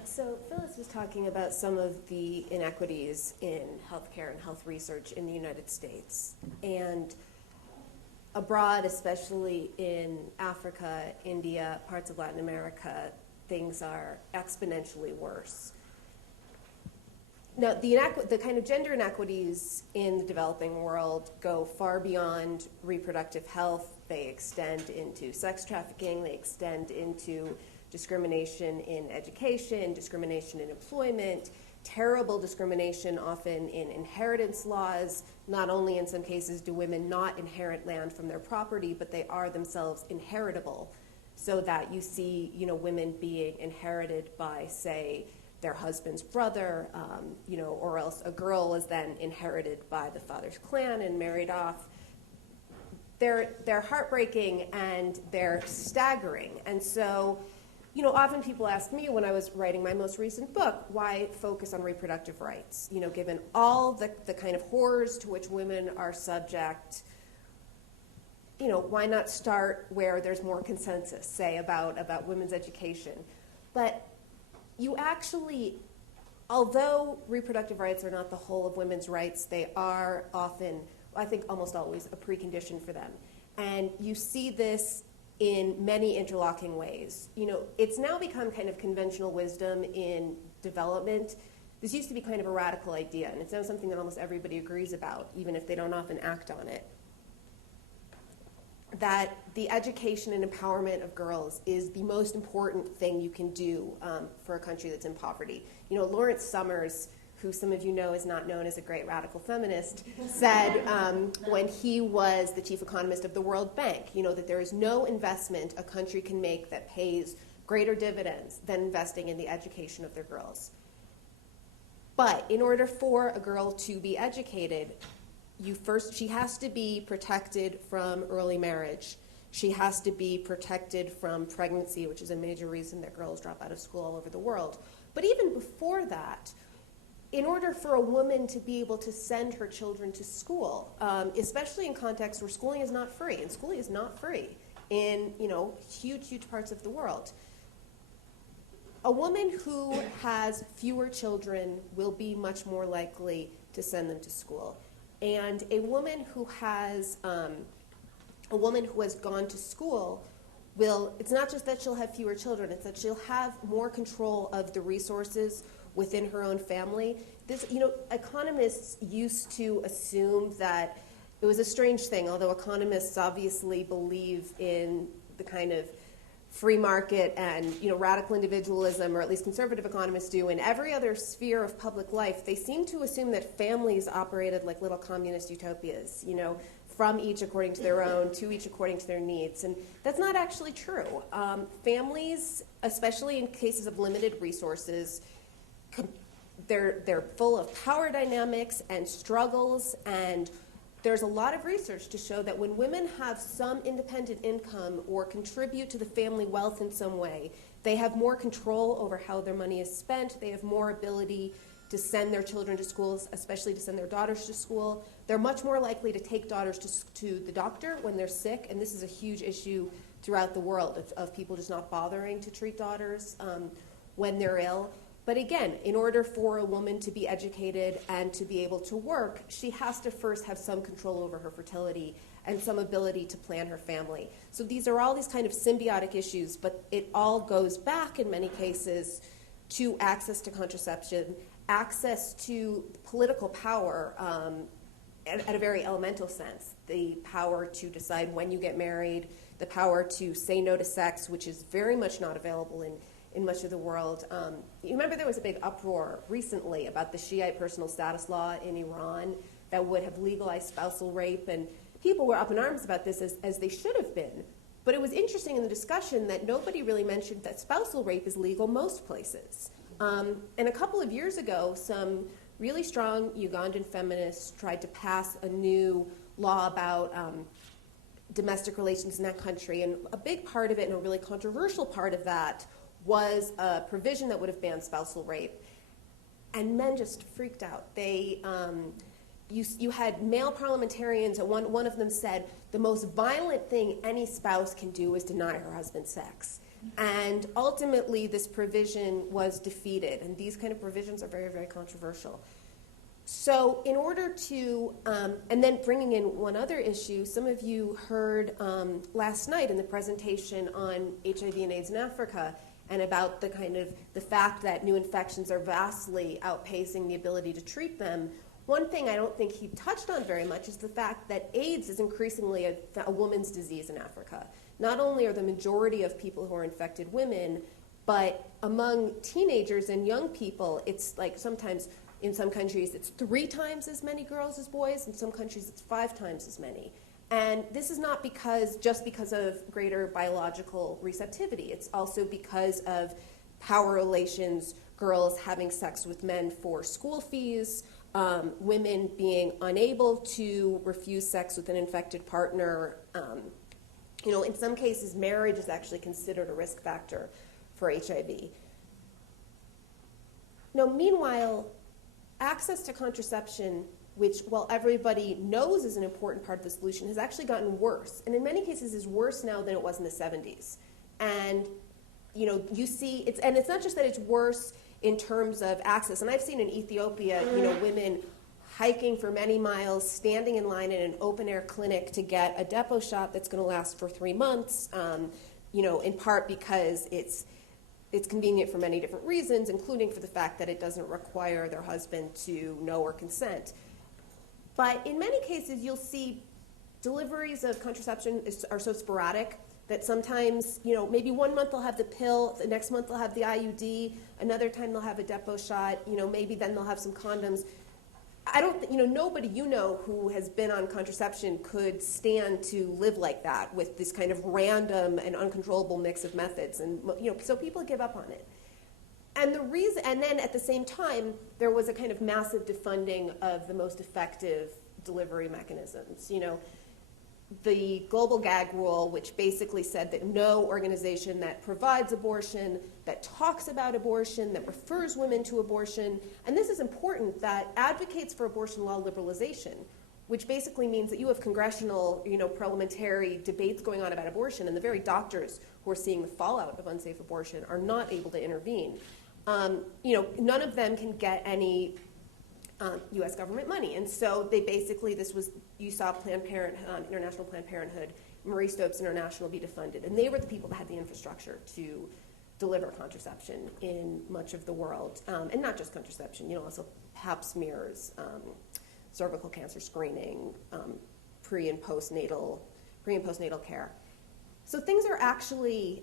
So Phyllis was talking about some of the inequities in healthcare and health research in the United States. And abroad, especially in Africa, India, parts of Latin America, things are exponentially worse. Now, the kind of gender inequities in the developing world go far beyond reproductive health. They extend into sex trafficking. They extend into discrimination in education, discrimination in employment, terrible discrimination often in inheritance laws. Not only in some cases do women not inherit land from their property, but they are themselves inheritable, so that you see, women being inherited by, say, their husband's brother, or else a girl is then inherited by the father's clan and married off. They're heartbreaking and they're staggering. And so, often people ask me when I was writing my most recent book, why focus on reproductive rights? Given all the kind of horrors to which women are subject, why not start where there's more consensus, say, about women's education? But you actually, although reproductive rights are not the whole of women's rights, they are often, I think almost always, a precondition for them. And you see this in many interlocking ways. It's now become kind of conventional wisdom in development. This used to be kind of a radical idea, and it's now something that almost everybody agrees about, even if they don't often act on it. That the education and empowerment of girls is the most important thing you can do for a country that's in poverty. Lawrence Summers, who some of you know is not known as a great radical feminist, said when he was the chief economist of the World Bank, that there is no investment a country can make that pays greater dividends than investing in the education of their girls. But in order for a girl to be educated, she has to be protected from early marriage. She has to be protected from pregnancy, which is a major reason that girls drop out of school all over the world. But even before that, in order for a woman to be able to send her children to school, especially in contexts where schooling is not free, and schooling is not free in huge parts of the world, a woman who has fewer children will be much more likely to send them to school. And a woman who has gone to school will, it's not just that she'll have fewer children, it's that she'll have more control of the resources within her own family. This, economists used to assume that it was a strange thing, although economists obviously believe in the kind of free market and radical individualism, or at least conservative economists do, in every other sphere of public life. They seem to assume that families operated like little communist utopias, from each according to their own, to each according to their needs. And that's not actually true. Families, especially in cases of limited resources, they're full of power dynamics and struggles, and there's a lot of research to show that when women have some independent income or contribute to the family wealth in some way, they have more control over how their money is spent. They have more ability to send their children to schools, especially to send their daughters to school. They're much more likely to take daughters to the doctor when they're sick, and this is a huge issue throughout the world of people just not bothering to treat daughters when they're ill. But again, in order for a woman to be educated and to be able to work, she has to first have some control over her fertility and some ability to plan her family. So these are all these kind of symbiotic issues, but it all goes back in many cases to access to contraception, access to political power at a very elemental sense, the power to decide when you get married, the power to say no to sex, which is very much not available in much of the world. You remember there was a big uproar recently about the Shiite personal status law in Iran that would have legalized spousal rape, and people were up in arms about this as they should have been. But it was interesting in the discussion that nobody really mentioned that spousal rape is legal most places. And a couple of years ago, some really strong Ugandan feminists tried to pass a new law about domestic relations in that country, and a big part of it, and a really controversial part of that, was a provision that would have banned spousal rape. And men just freaked out. They, you had male parliamentarians, and one of them said, the most violent thing any spouse can do is deny her husband sex. And ultimately, this provision was defeated. And these kind of provisions are very, very controversial. So in order to, and then bringing in one other issue, some of you heard last night in the presentation on HIV and AIDS in Africa, and about the fact that new infections are vastly outpacing the ability to treat them. One thing I don't think he touched on very much is the fact that AIDS is increasingly a woman's disease in Africa. Not only are the majority of people who are infected women, but among teenagers and young people, it's like sometimes in some countries it's 3 times as many girls as boys, in some countries it's 5 times as many. And this is not just because of greater biological receptivity. It's also because of power relations, girls having sex with men for school fees, women being unable to refuse sex with an infected partner. In some cases, marriage is actually considered a risk factor for HIV. Now, meanwhile, access to contraception, which, while everybody knows is an important part of the solution, has actually gotten worse. And in many cases is worse now than it was in the 70s. And, you see, it's not just that it's worse in terms of access. And I've seen in Ethiopia, women hiking for many miles, standing in line in an open-air clinic to get a depot shot that's going to last for 3 months, in part because it's convenient for many different reasons, including for the fact that it doesn't require their husband to know or consent. But in many cases, you'll see deliveries of contraception are so sporadic that sometimes, maybe 1 month they'll have the pill, the next month they'll have the IUD, another time they'll have a depot shot, maybe then they'll have some condoms. I don't think, nobody who has been on contraception could stand to live like that with this kind of random and uncontrollable mix of methods. And, so people give up on it. And then at the same time, there was a kind of massive defunding of the most effective delivery mechanisms. The global gag rule, which basically said that no organization that provides abortion, that talks about abortion, that refers women to abortion, and this is important, that advocates for abortion law liberalization which basically means that you have congressional, parliamentary debates going on about abortion, and the very doctors who are seeing the fallout of unsafe abortion are not able to intervene. None of them can get any U.S. government money, and so they basically, you saw International Planned Parenthood, Marie Stopes International be defunded, and they were the people that had the infrastructure to deliver contraception in much of the world, and not just contraception, also pap smears, cervical cancer screening, pre and postnatal care. So things are actually,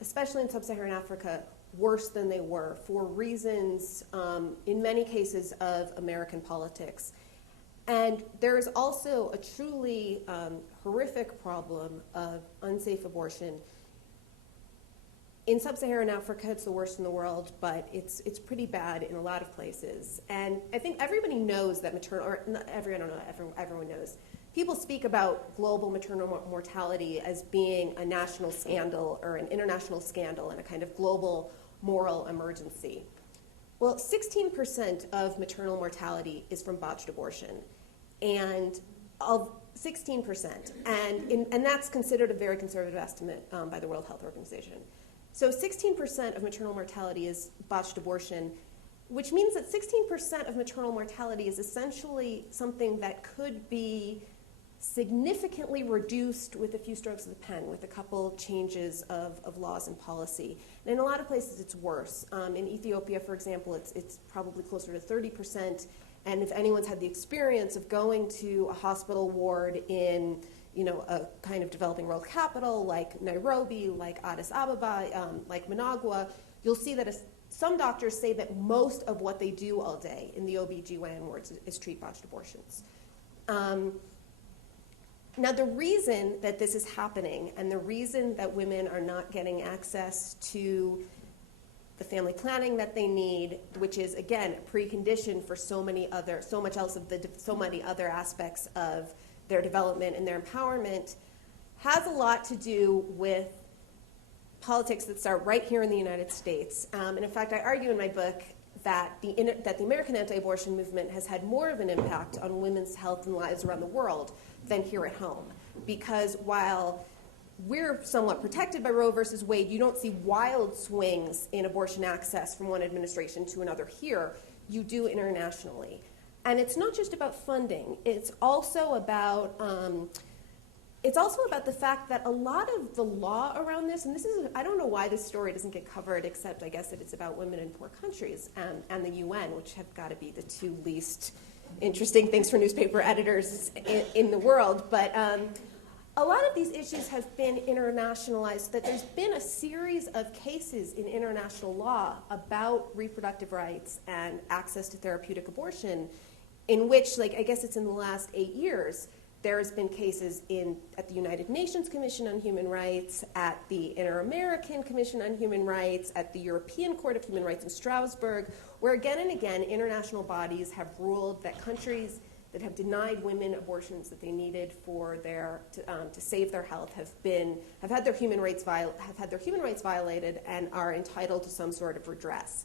especially in sub-Saharan Africa, worse than they were for reasons, in many cases, of American politics. And there is also a truly horrific problem of unsafe abortion. In sub-Saharan Africa, it's the worst in the world, but it's pretty bad in a lot of places. And I think everybody knows that everyone knows. People speak about global maternal mortality as being a national scandal or an international scandal and a kind of global moral emergency. Well, 16% of maternal mortality is from botched abortion, and of 16%, and that's considered a very conservative estimate by the World Health Organization. So 16% of maternal mortality is botched abortion, which means that 16% of maternal mortality is essentially something that could be significantly reduced with a few strokes of the pen, with a couple changes of laws and policy. And in a lot of places, it's worse. In Ethiopia, for example, it's probably closer to 30%. And if anyone's had the experience of going to a hospital ward in a kind of developing world capital like Nairobi, like Addis Ababa, like Managua, you'll see that some doctors say that most of what they do all day in the OB/GYN wards is treat botched abortions. Now, the reason that this is happening and the reason that women are not getting access to the family planning that they need, which is, again, a precondition for so many other aspects of their development and their empowerment, has a lot to do with politics that start right here in the United States. And in fact, I argue in my book that the American anti-abortion movement has had more of an impact on women's health and lives around the world than here at home. Because while we're somewhat protected by Roe versus Wade, you don't see wild swings in abortion access from one administration to another here. You do internationally. And it's not just about funding. It's also about the fact that a lot of the law around this, and I don't know why this story doesn't get covered, except I guess that it's about women in poor countries and the UN, which have got to be the two least interesting things for newspaper editors in the world. But a lot of these issues have been internationalized, that there's been a series of cases in international law about reproductive rights and access to therapeutic abortion in which, I guess it's in the last 8 years, there's been cases at the United Nations Commission on Human Rights, at the Inter-American Commission on Human Rights, at the European Court of Human Rights in Strasbourg, where again and again international bodies have ruled that countries that have denied women abortions that they needed for to save their health have had their human rights violated and are entitled to some sort of redress.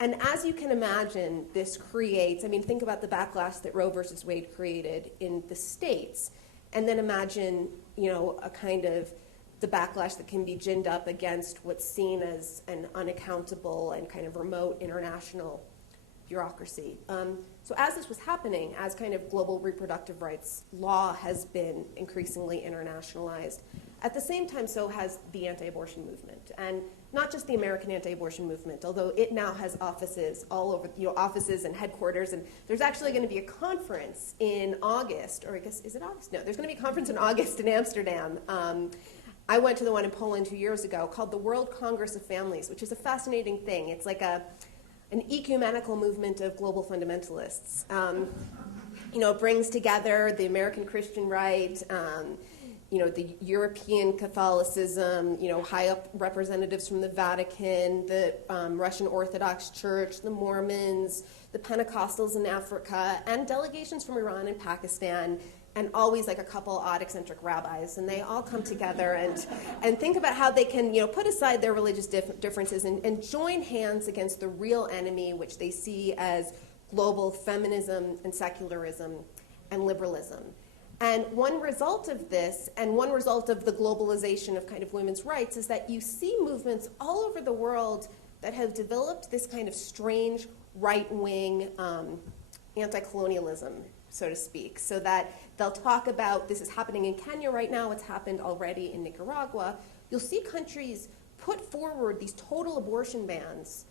And as you can imagine, this creates, think about the backlash that Roe versus Wade created in the States, and then imagine, a kind of the backlash that can be ginned up against what's seen as an unaccountable and kind of remote international bureaucracy. So as this was happening, as kind of global reproductive rights law has been increasingly internationalized, at the same time, so has the anti-abortion movement. And not just the American anti-abortion movement, although it now has offices all over, offices and headquarters. And there's actually going to be a conference in August, or I guess, is it August? No, there's going to be a conference in August in Amsterdam. I went to the one in Poland 2 years ago called the World Congress of Families, which is a fascinating thing. It's like an ecumenical movement of global fundamentalists. It brings together the American Christian right, the European Catholicism, high up representatives from the Vatican, the Russian Orthodox Church, the Mormons, the Pentecostals in Africa, and delegations from Iran and Pakistan, and always a couple odd eccentric rabbis. And they all come together and think about how they can, put aside their religious differences and join hands against the real enemy, which they see as global feminism and secularism. and liberalism. And one result of this, and one result of the globalization of kind of women's rights, is that you see movements all over the world that have developed this kind of strange right-wing anti-colonialism, so to speak, so that they'll talk about, this is happening in Kenya right now, it's happened already in Nicaragua. You'll see countries put forward these total abortion bans,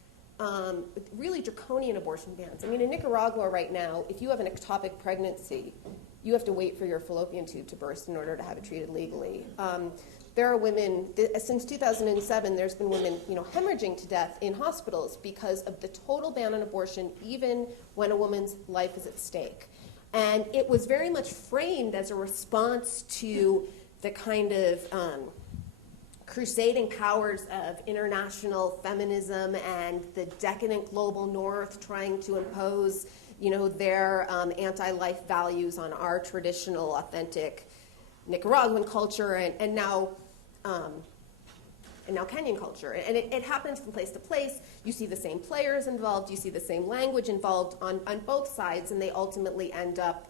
really draconian abortion bans. I mean, in Nicaragua right now, if you have an ectopic pregnancy, you have to wait for your fallopian tube to burst in order to have it treated legally. There are women, since 2007, there's been women, hemorrhaging to death in hospitals because of the total ban on abortion, even when a woman's life is at stake. And it was very much framed as a response to the kind of crusading powers of international feminism and the decadent global north trying to impose, their anti-life values on our traditional, authentic Nicaraguan culture and now Kenyan culture. And it happens from place to place. You see the same players involved. You see the same language involved on both sides, and they ultimately end up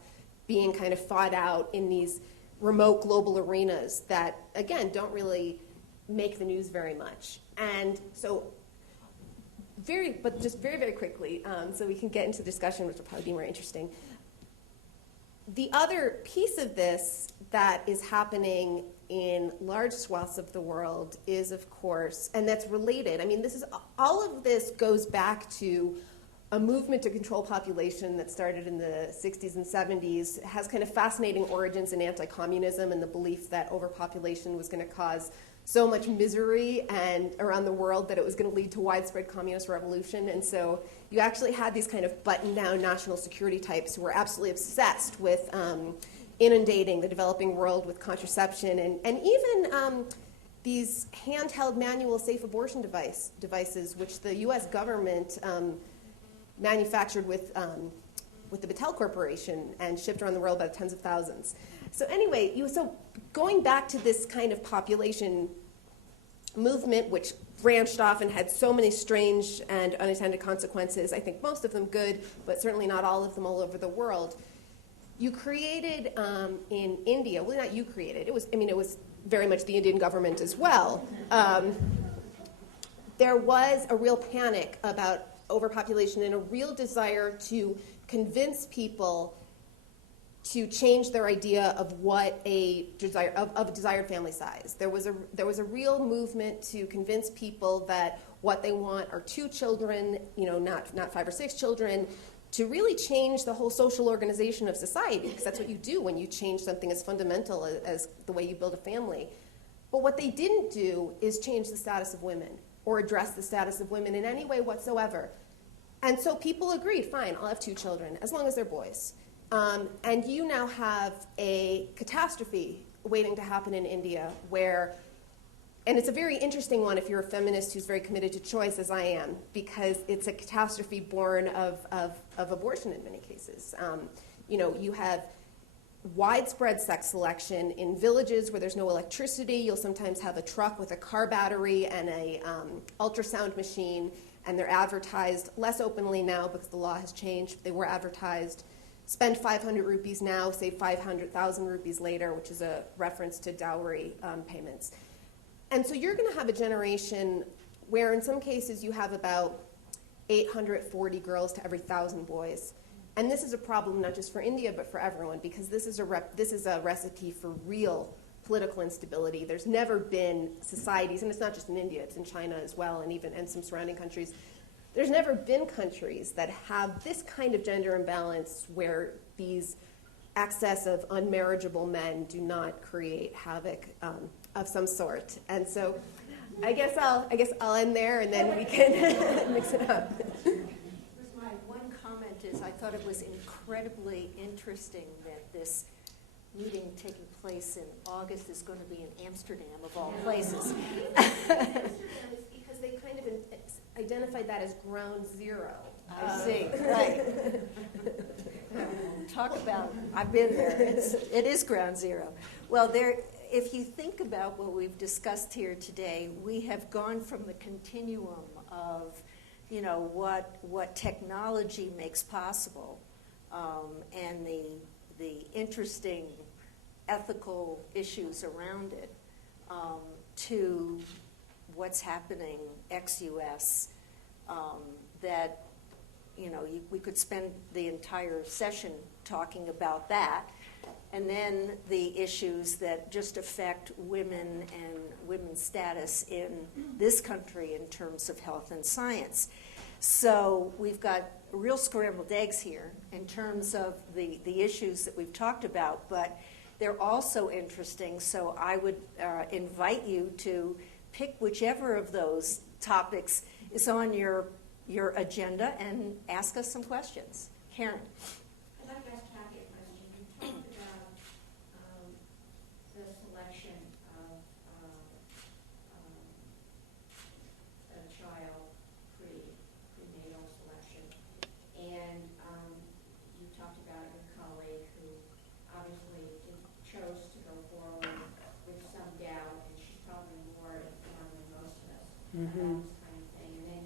being kind of fought out in these remote global arenas that, again, don't really make the news very much. And so very, very quickly, so we can get into the discussion, which will probably be more interesting. The other piece of this that is happening in large swaths of the world is, of course, and that's related. I mean, all of this goes back to a movement to control population that started in the 60s and 70s, has kind of fascinating origins in anti-communism and the belief that overpopulation was going to cause so much misery and around the world that it was going to lead to widespread communist revolution. And so you actually had these kind of buttoned-down national security types who were absolutely obsessed with inundating the developing world with contraception and even these handheld manual safe abortion devices, which the U.S. government manufactured with the Battelle Corporation and shipped around the world by tens of thousands. So anyway, so going back to this kind of population movement, which branched off and had so many strange and unintended consequences, I think most of them good, but certainly not all of them all over the world, you created in India, well, not you created, it was very much the Indian government as well. There was a real panic about overpopulation and a real desire to convince people to change their idea of what a desired family size. There was a real movement to convince people that what they want are 2 children, not 5 or 6 children, to really change the whole social organization of society, because that's what you do when you change something as fundamental as the way you build a family. But what they didn't do is change the status of women or address the status of women in any way whatsoever. And so people agreed, fine, I'll have 2 children, as long as they're boys. And you now have a catastrophe waiting to happen in India where, and it's a very interesting one if you're a feminist who's very committed to choice, as I am, because it's a catastrophe born of abortion in many cases. You have widespread sex selection in villages where there's no electricity. You'll sometimes have a truck with a car battery and a ultrasound machine, and they're advertised less openly now because the law has changed. They were advertised. Spend 500 rupees now, save 500,000 rupees later, which is a reference to dowry payments. And so you're going to have a generation where in some cases you have about 840 girls to every 1,000 boys. And this is a problem not just for India, but for everyone, because this is a recipe for real political instability. There's never been societies, and it's not just in India, it's in China as well, and some surrounding countries. There's never been countries that have this kind of gender imbalance where these excess of unmarriageable men do not create havoc of some sort. And so I guess I'll end there, and then we can mix it up. My one comment is I thought it was incredibly interesting that this meeting taking place in August is going to be in Amsterdam, of all places. Amsterdam is because they kind of identified that as ground zero. I see, right. Talk about, I've been there. It is ground zero. Well, if you think about what we've discussed here today, we have gone from the continuum of, what technology makes possible, and the the interesting ethical issues around it, to what's happening ex-US, that, we could spend the entire session talking about that. And then the issues that just affect women and women's status in this country in terms of health and science. So we've got real scrambled eggs here in terms of the issues that we've talked about, but they're also interesting. So I would invite you to pick whichever of those topics is on your agenda and ask us some questions. Karen. I'd like to ask Kathy a question. You talked about the selection of a child, prenatal selection, and you talked about your colleague who obviously chose to go forward with some doubt, and she's probably more informed than most of us about this kind of thing. And then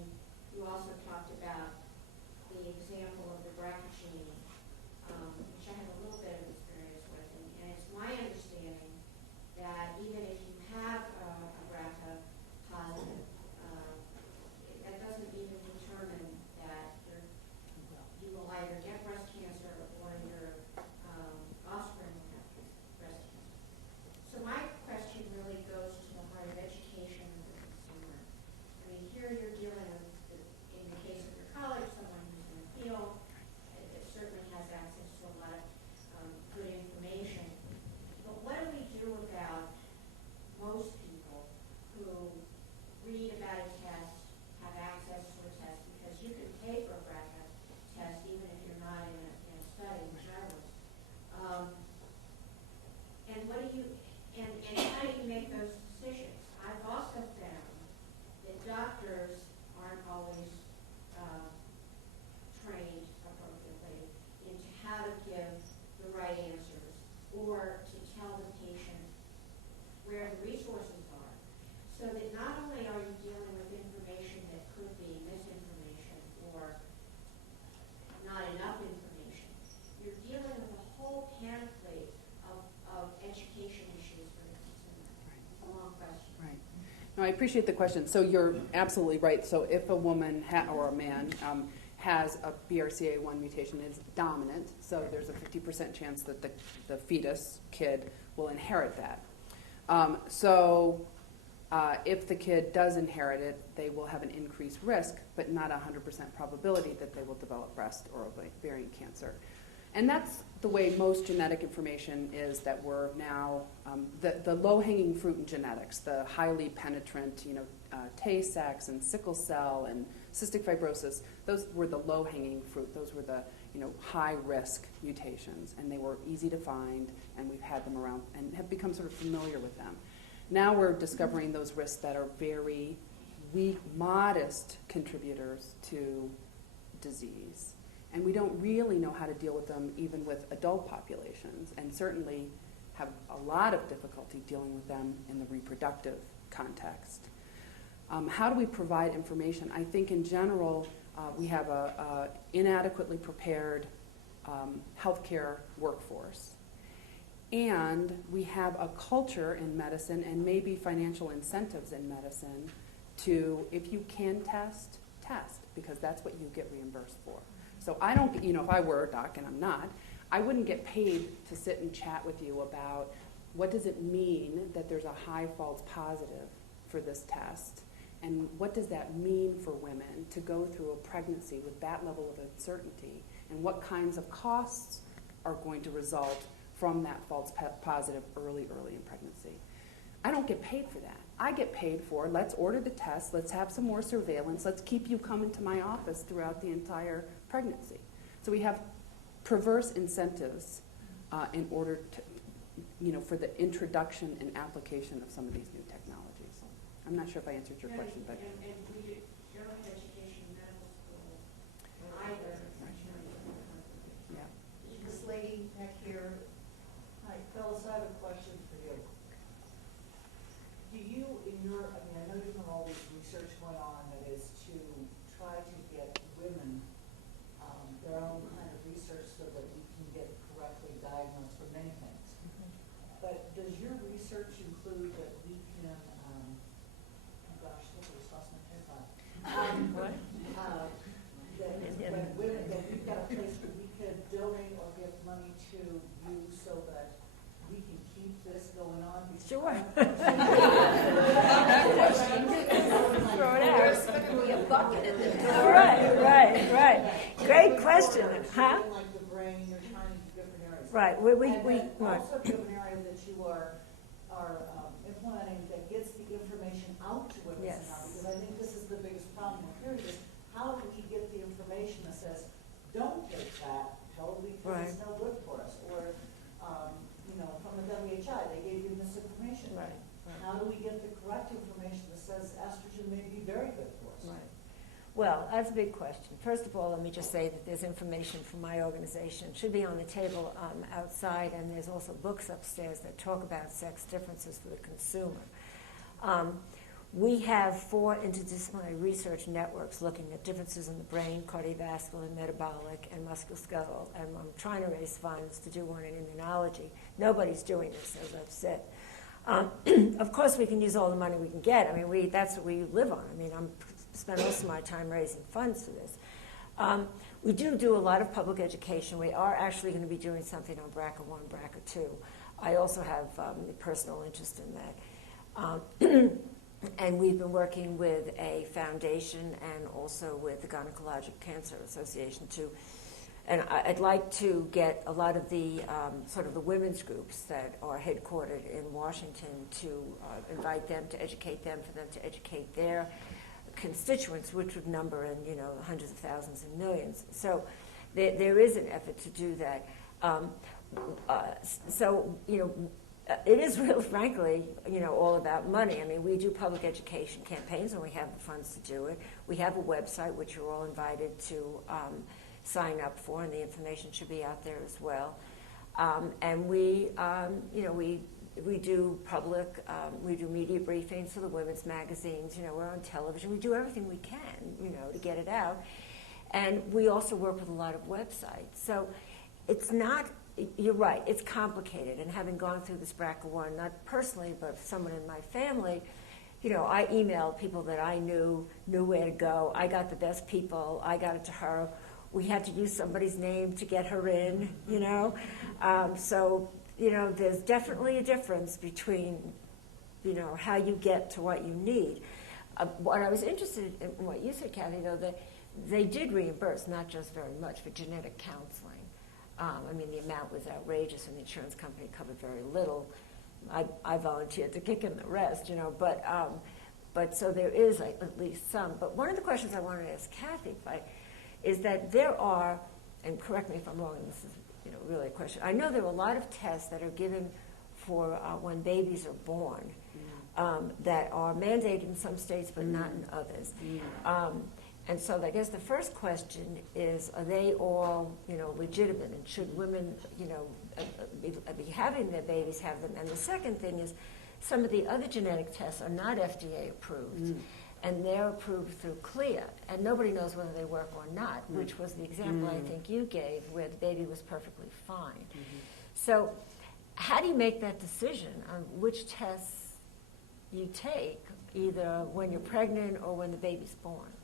you also talked about the example of the BRCA gene, which I have a little bit of experience with, and it's my understanding that even if you have a BRCA positive, that doesn't even determine that you will either get breast cancer or your offspring will have breast cancer. So my question really goes to the heart of education of the consumer. I mean, here you're dealing with, in the case of your colleague, someone who's in the field, that certainly has access to a lot of good information. But what do we do about most people who read about a test, have access to a test, because you can pay for a BRCA test even if you're not in a study, which I was. And what do you, and how do you make those decisions? I've also found that doctors aren't always trained appropriately into how to give the right answers or to tell the patient where the resources are. So that not only are you dealing with information that could be misinformation or not enough information, you're dealing with a whole panoply of education issues for the consumer. It's a long question. Right. No, I appreciate the question. So you're absolutely right. So if a woman or a man has a BRCA1 mutation, is dominant, so there's a 50% chance that the fetus, kid, will inherit that. If the kid does inherit it, they will have an increased risk, but not a 100% probability that they will develop breast or ovarian cancer. And that's the way most genetic information is, that we're now, the low-hanging fruit in genetics, the highly penetrant, Tay-Sachs and sickle cell and cystic fibrosis, those were the low-hanging fruit. Those were the, high-risk mutations, and they were easy to find, and we've had them around and have become sort of familiar with them. Now we're discovering those risks that are very weak, modest contributors to disease. And we don't really know how to deal with them even with adult populations, and certainly have a lot of difficulty dealing with them in the reproductive context. How do we provide information? I think in general, we have a inadequately prepared healthcare workforce. And we have a culture in medicine and maybe financial incentives in medicine to, if you can test, because that's what you get reimbursed for. So I don't, if I were a doc, and I'm not, I wouldn't get paid to sit and chat with you about what does it mean that there's a high false positive for this test, and what does that mean for women to go through a pregnancy with that level of uncertainty, and what kinds of costs are going to result from that false positive early in pregnancy. I don't get paid for that. I get paid for, let's order the test, let's have some more surveillance, let's keep you coming to my office throughout the entire pregnancy. So we have perverse incentives in order to, for the introduction and application of some of these new technologies. I'm not sure if I answered your question, but. And we don't have education in medical school either. Yeah. This lady back here. Hi, Phyllis, I have a question for you. Do you, I know there's been all this research going on that is to try to get women their own kind of research so that we can get correctly diagnosed research include that we can, oh gosh, look, I just lost my train of thought. What? That when women, that we've got a place where we could donate or give money to you so that we can keep this going on. Sure. Throw it out. There's going to be a bucket at the door. Right. Great question, huh? Like the brain, you're trying to do different areas. Right. And then also give an area that you are implementing that gets the information out to women Yes. somehow. Because I think this is the biggest problem here is how do we get the information that says, don't take that totally because it's no good for us, or from the WHI, they gave you misinformation. Right. How do we get the correct information that says estrogen may be very good for us? Right. Well, that's a big question. First of all, let me just say that there's information from my organization. It should be on the table outside, and there's also books upstairs that talk about sex differences for the consumer. We have 4 interdisciplinary research networks looking at differences in the brain, cardiovascular, metabolic, and musculoskeletal. And I'm trying to raise funds to do one in immunology. Nobody's doing this, as I've said. Of course, we can use all the money we can get. I mean, that's what we live on. I mean, I'm spend most of my time raising funds for this. We do a lot of public education. We are actually going to be doing something on BRCA1, BRCA2. I also have a personal interest in that. And we've been working with a foundation and also with the Gynecologic Cancer Association too. And I'd like to get a lot of the sort of the women's groups that are headquartered in Washington to invite them, to educate them, for them to educate their constituents, which would number in hundreds of thousands and millions. So there is an effort to do that. It is real, frankly, all about money. I mean, we do public education campaigns, and we have the funds to do it. We have a website, which you're all invited to sign up for, and the information should be out there as well. And we do public, we do media briefings for the women's magazines. We're on television. We do everything we can, to get it out. And we also work with a lot of websites. So it's not. You're right, it's complicated, and having gone through this BRCA1, not personally, but someone in my family, I emailed people that I knew where to go. I got the best people. I got it to her. We had to use somebody's name to get her in, So, there's definitely a difference between, how you get to what you need. What I was interested in what you said, Kathy, though, that they did reimburse, not just very much, for genetic counseling. The amount was outrageous, and the insurance company covered very little. I volunteered to kick in the rest, but so there is at least some. But one of the questions I wanted to ask Kathy is that there are, and correct me if I'm wrong, and this is really a question. I know there are a lot of tests that are given for when babies are born that are mandated in some states but not in others. And so I guess the first question is, are they all, legitimate? And should women, be having their babies have them? And the second thing is, some of the other genetic tests are not FDA approved, and they're approved through CLIA, and nobody knows whether they work or not, which was the example I think you gave, where the baby was perfectly fine. So how do you make that decision on which tests you take, either when you're pregnant or when the baby's born?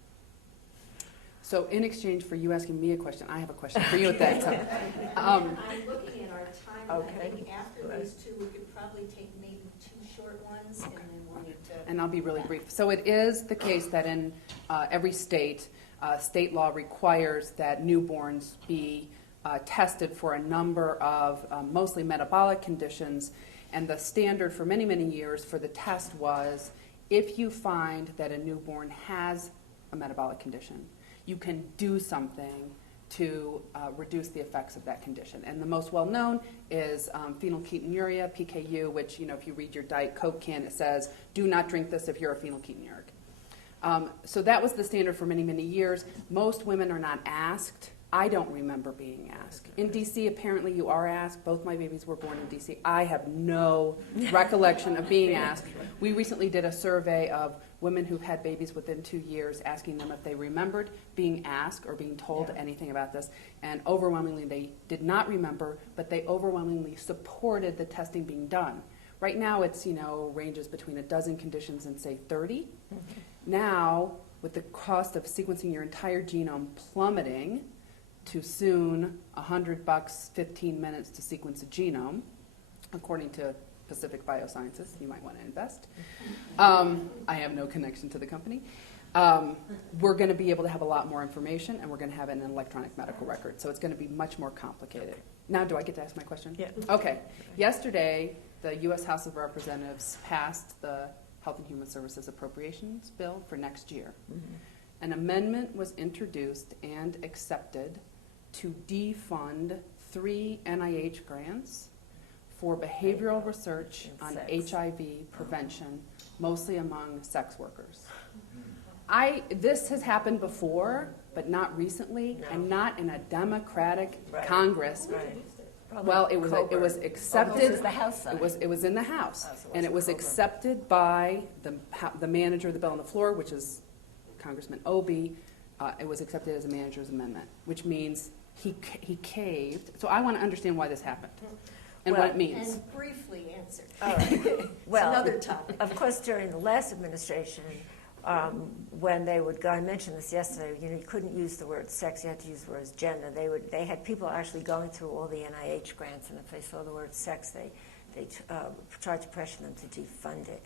So in exchange for you asking me a question, I have a question for you at that time. I'm looking at our time. Okay. I think after these two, we could probably take maybe 2 short ones, and then we'll need to. And I'll be really brief. So it is the case that in every state, state law requires that newborns be tested for a number of mostly metabolic conditions. And the standard for many, many years for the test was, if you find that a newborn has a metabolic condition, you can do something to reduce the effects of that condition. And the most well-known is phenylketonuria, PKU, which, if you read your Diet Coke can, it says, do not drink this if you're a phenylketonuric. So that was the standard for many, many years. Most women are not asked. I don't remember being asked. In D.C., apparently you are asked. Both my babies were born in D.C. I have no recollection of being asked. We recently did a survey of women who've had babies within 2 years, asking them if they remembered being asked or being told anything about this. And overwhelmingly, they did not remember, but they overwhelmingly supported the testing being done. Right now it's, ranges between a dozen conditions and say 30. Now, with the cost of sequencing your entire genome plummeting to soon $100, 15 minutes to sequence a genome, according to Pacific Biosciences, you might want to invest. I have no connection to the company. We're going to be able to have a lot more information, and we're going to have it in an electronic medical record. So it's going to be much more complicated. Now, do I get to ask my question? Yeah. Okay. Yesterday, the U.S. House of Representatives passed the Health and Human Services Appropriations Bill for next year. Mm-hmm. An amendment was introduced and accepted to defund 3 NIH grants for behavioral research on Sex. HIV prevention, mostly among sex workers. This has happened before, but not recently, No. and not in a Democratic Right. Congress. Right. Well, it was Goldberg. accepted. This is the House side. It was in the House, Oh, so and it was Goldberg. accepted by the manager of the bill on the floor, which is Congressman Obie. It was accepted as a manager's amendment, which means he caved. So I want to understand why this happened and what it means. And briefly answered. All right. Well, another topic. Of course, during the last administration, when they would go, I mentioned this yesterday, you couldn't use the word sex, you had to use the word gender. They had people actually going through all the NIH grants, and if they saw the word sex, they tried to pressure them to defund it.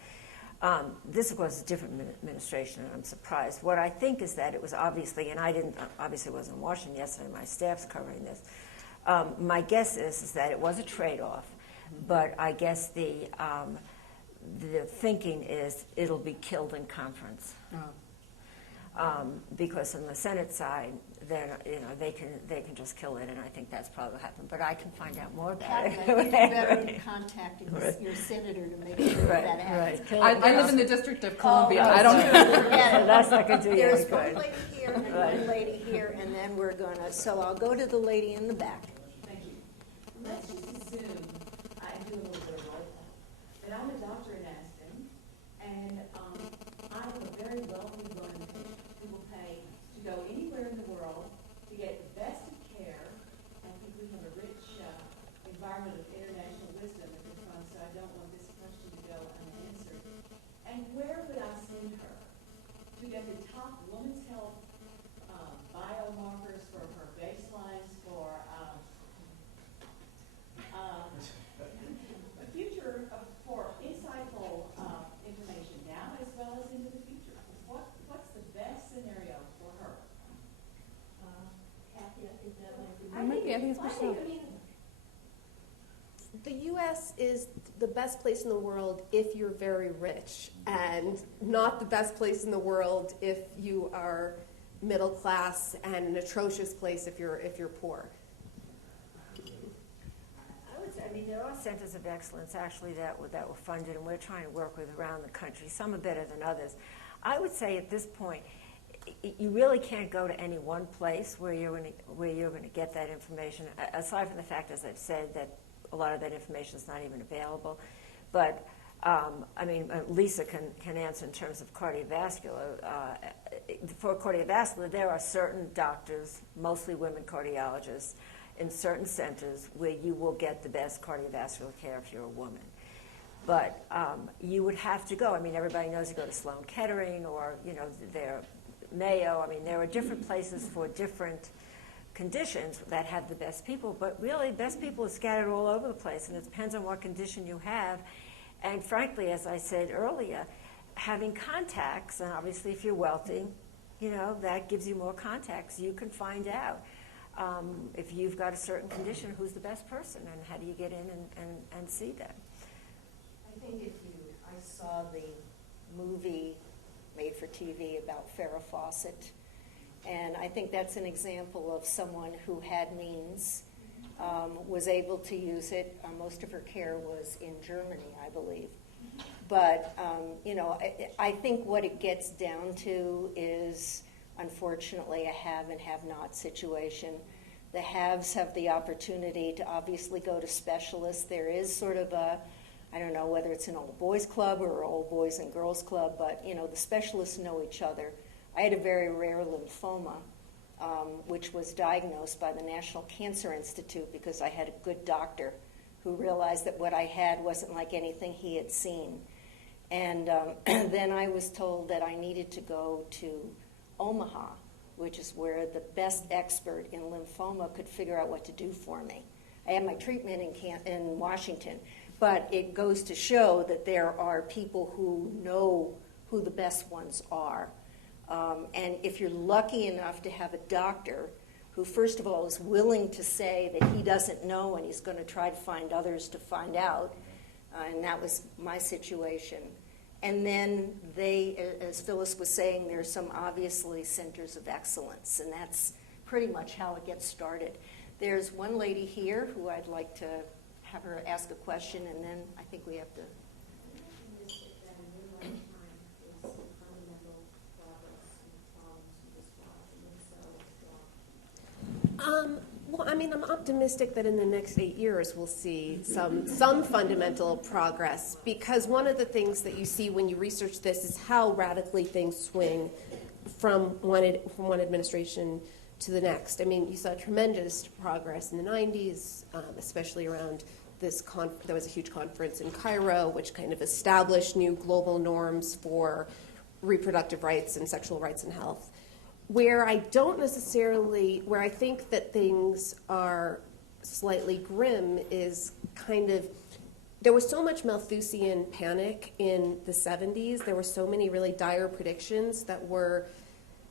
This, of course, is a different administration, and I'm surprised. What I think is that it was obviously, and I obviously wasn't in Washington yesterday, my staff's covering this. My guess is that it was a trade-off, but I guess the thinking is it'll be killed in conference. Because on the Senate side, they can just kill it, and I think that's probably what happened. But I can find out more about I it. think you're better than contacting your senator to make sure that happens. Right. I live in the District of Columbia. Oh, I don't know. Forget it. That's not going to do you There's any one good. lady here and Right. one lady here, and then we're going to, so I'll go to the lady in the back. Thank you. Let's just assume, I do a little bit of role play, that I'm a doctor in Aspen, and I have a very wealthy woman who will pay to go anywhere in the world to get the best of care. I think we have a rich environment of international wisdom at the front, so I don't want this question to go unanswered. And where would I send her? To get the top women's health biomarkers for her baselines for the future for insightful information now as well as into the future. What's the best scenario for her? Kathy, I think that might be. I think it's Michelle. The U.S. is the best place in the world if you're very rich, and not the best place in the world if you are middle class, and an atrocious place if you're poor. I would say, there are centers of excellence actually that were funded, and we're trying to work with around the country. Some are better than others. I would say at this point, you really can't go to any one place where you're going to get that information. Aside from the fact, as I've said, that a lot of that information is not even available. But Lisa can answer in terms of cardiovascular. For cardiovascular, there are certain doctors, mostly women cardiologists, in certain centers where you will get the best cardiovascular care if you're a woman. But you would have to go. Everybody knows you go to Sloan Kettering or, their Mayo. There are different places for different conditions that have the best people, but really, best people are scattered all over the place, and it depends on what condition you have. And frankly, as I said earlier, having contacts, and obviously if you're wealthy, that gives you more contacts. You can find out if you've got a certain condition, who's the best person, and how do you get in and see them. I think I saw the movie made for TV about Farrah Fawcett, and I think that's an example of someone who had means, was able to use it. Most of her care was in Germany, I believe. But, I think what it gets down to is, unfortunately, a have and have not situation. The haves have the opportunity to obviously go to specialists. There is sort of I don't know whether it's an old boys club or an old boys and girls club, but, the specialists know each other. I had a very rare lymphoma, which was diagnosed by the National Cancer Institute because I had a good doctor who realized that what I had wasn't like anything he had seen. And then I was told that I needed to go to Omaha, which is where the best expert in lymphoma could figure out what to do for me. I had my treatment in Washington, but it goes to show that there are people who know who the best ones are. And if you're lucky enough to have a doctor who, first of all, is willing to say that he doesn't know and he's going to try to find others to find out, and that was my situation. And then they, as Phyllis was saying, there's some obviously centers of excellence, and that's pretty much how it gets started. There's one lady here who I'd like to have her ask a question, and then I think we have to. Well, I mean, I'm optimistic that in the next 8 years we'll see some fundamental progress, because one of the things that you see when you research this is how radically things swing from one administration to the next. I mean, you saw tremendous progress in the 90s, especially around this there was a huge conference in Cairo, which kind of established new global norms for reproductive rights and sexual rights and health. Where I think that things are slightly grim is kind of, there was so much Malthusian panic in the 70s. There were so many really dire predictions that were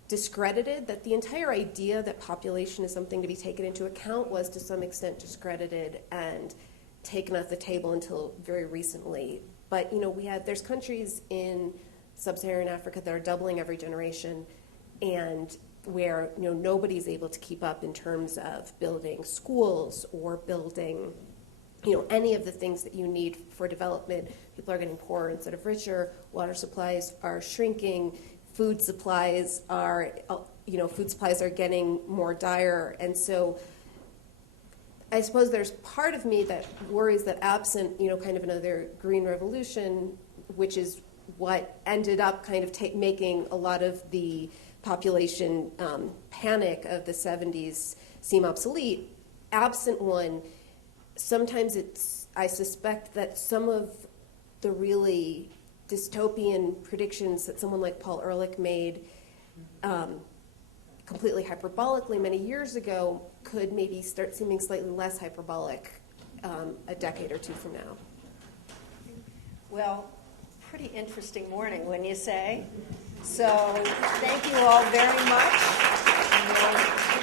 discredited, that the entire idea that population is something to be taken into account was to some extent discredited and taken off the table until very recently. But, you know, there's countries in sub-Saharan Africa that are doubling every generation, and where, you know, nobody's able to keep up in terms of building schools or building, you know, any of the things that you need for development. People are getting poorer instead of richer. Water supplies are shrinking. Food supplies are getting more dire. And so I suppose there's part of me that worries that absent, you know, kind of another green revolution, which is what ended up kind of making a lot of the population panic of the 70s seem obsolete. Absent one, sometimes I suspect that some of the really dystopian predictions that someone like Paul Ehrlich made completely hyperbolically many years ago could maybe start seeming slightly less hyperbolic a decade or two from now. Well, pretty interesting morning, wouldn't you say? So thank you all very much.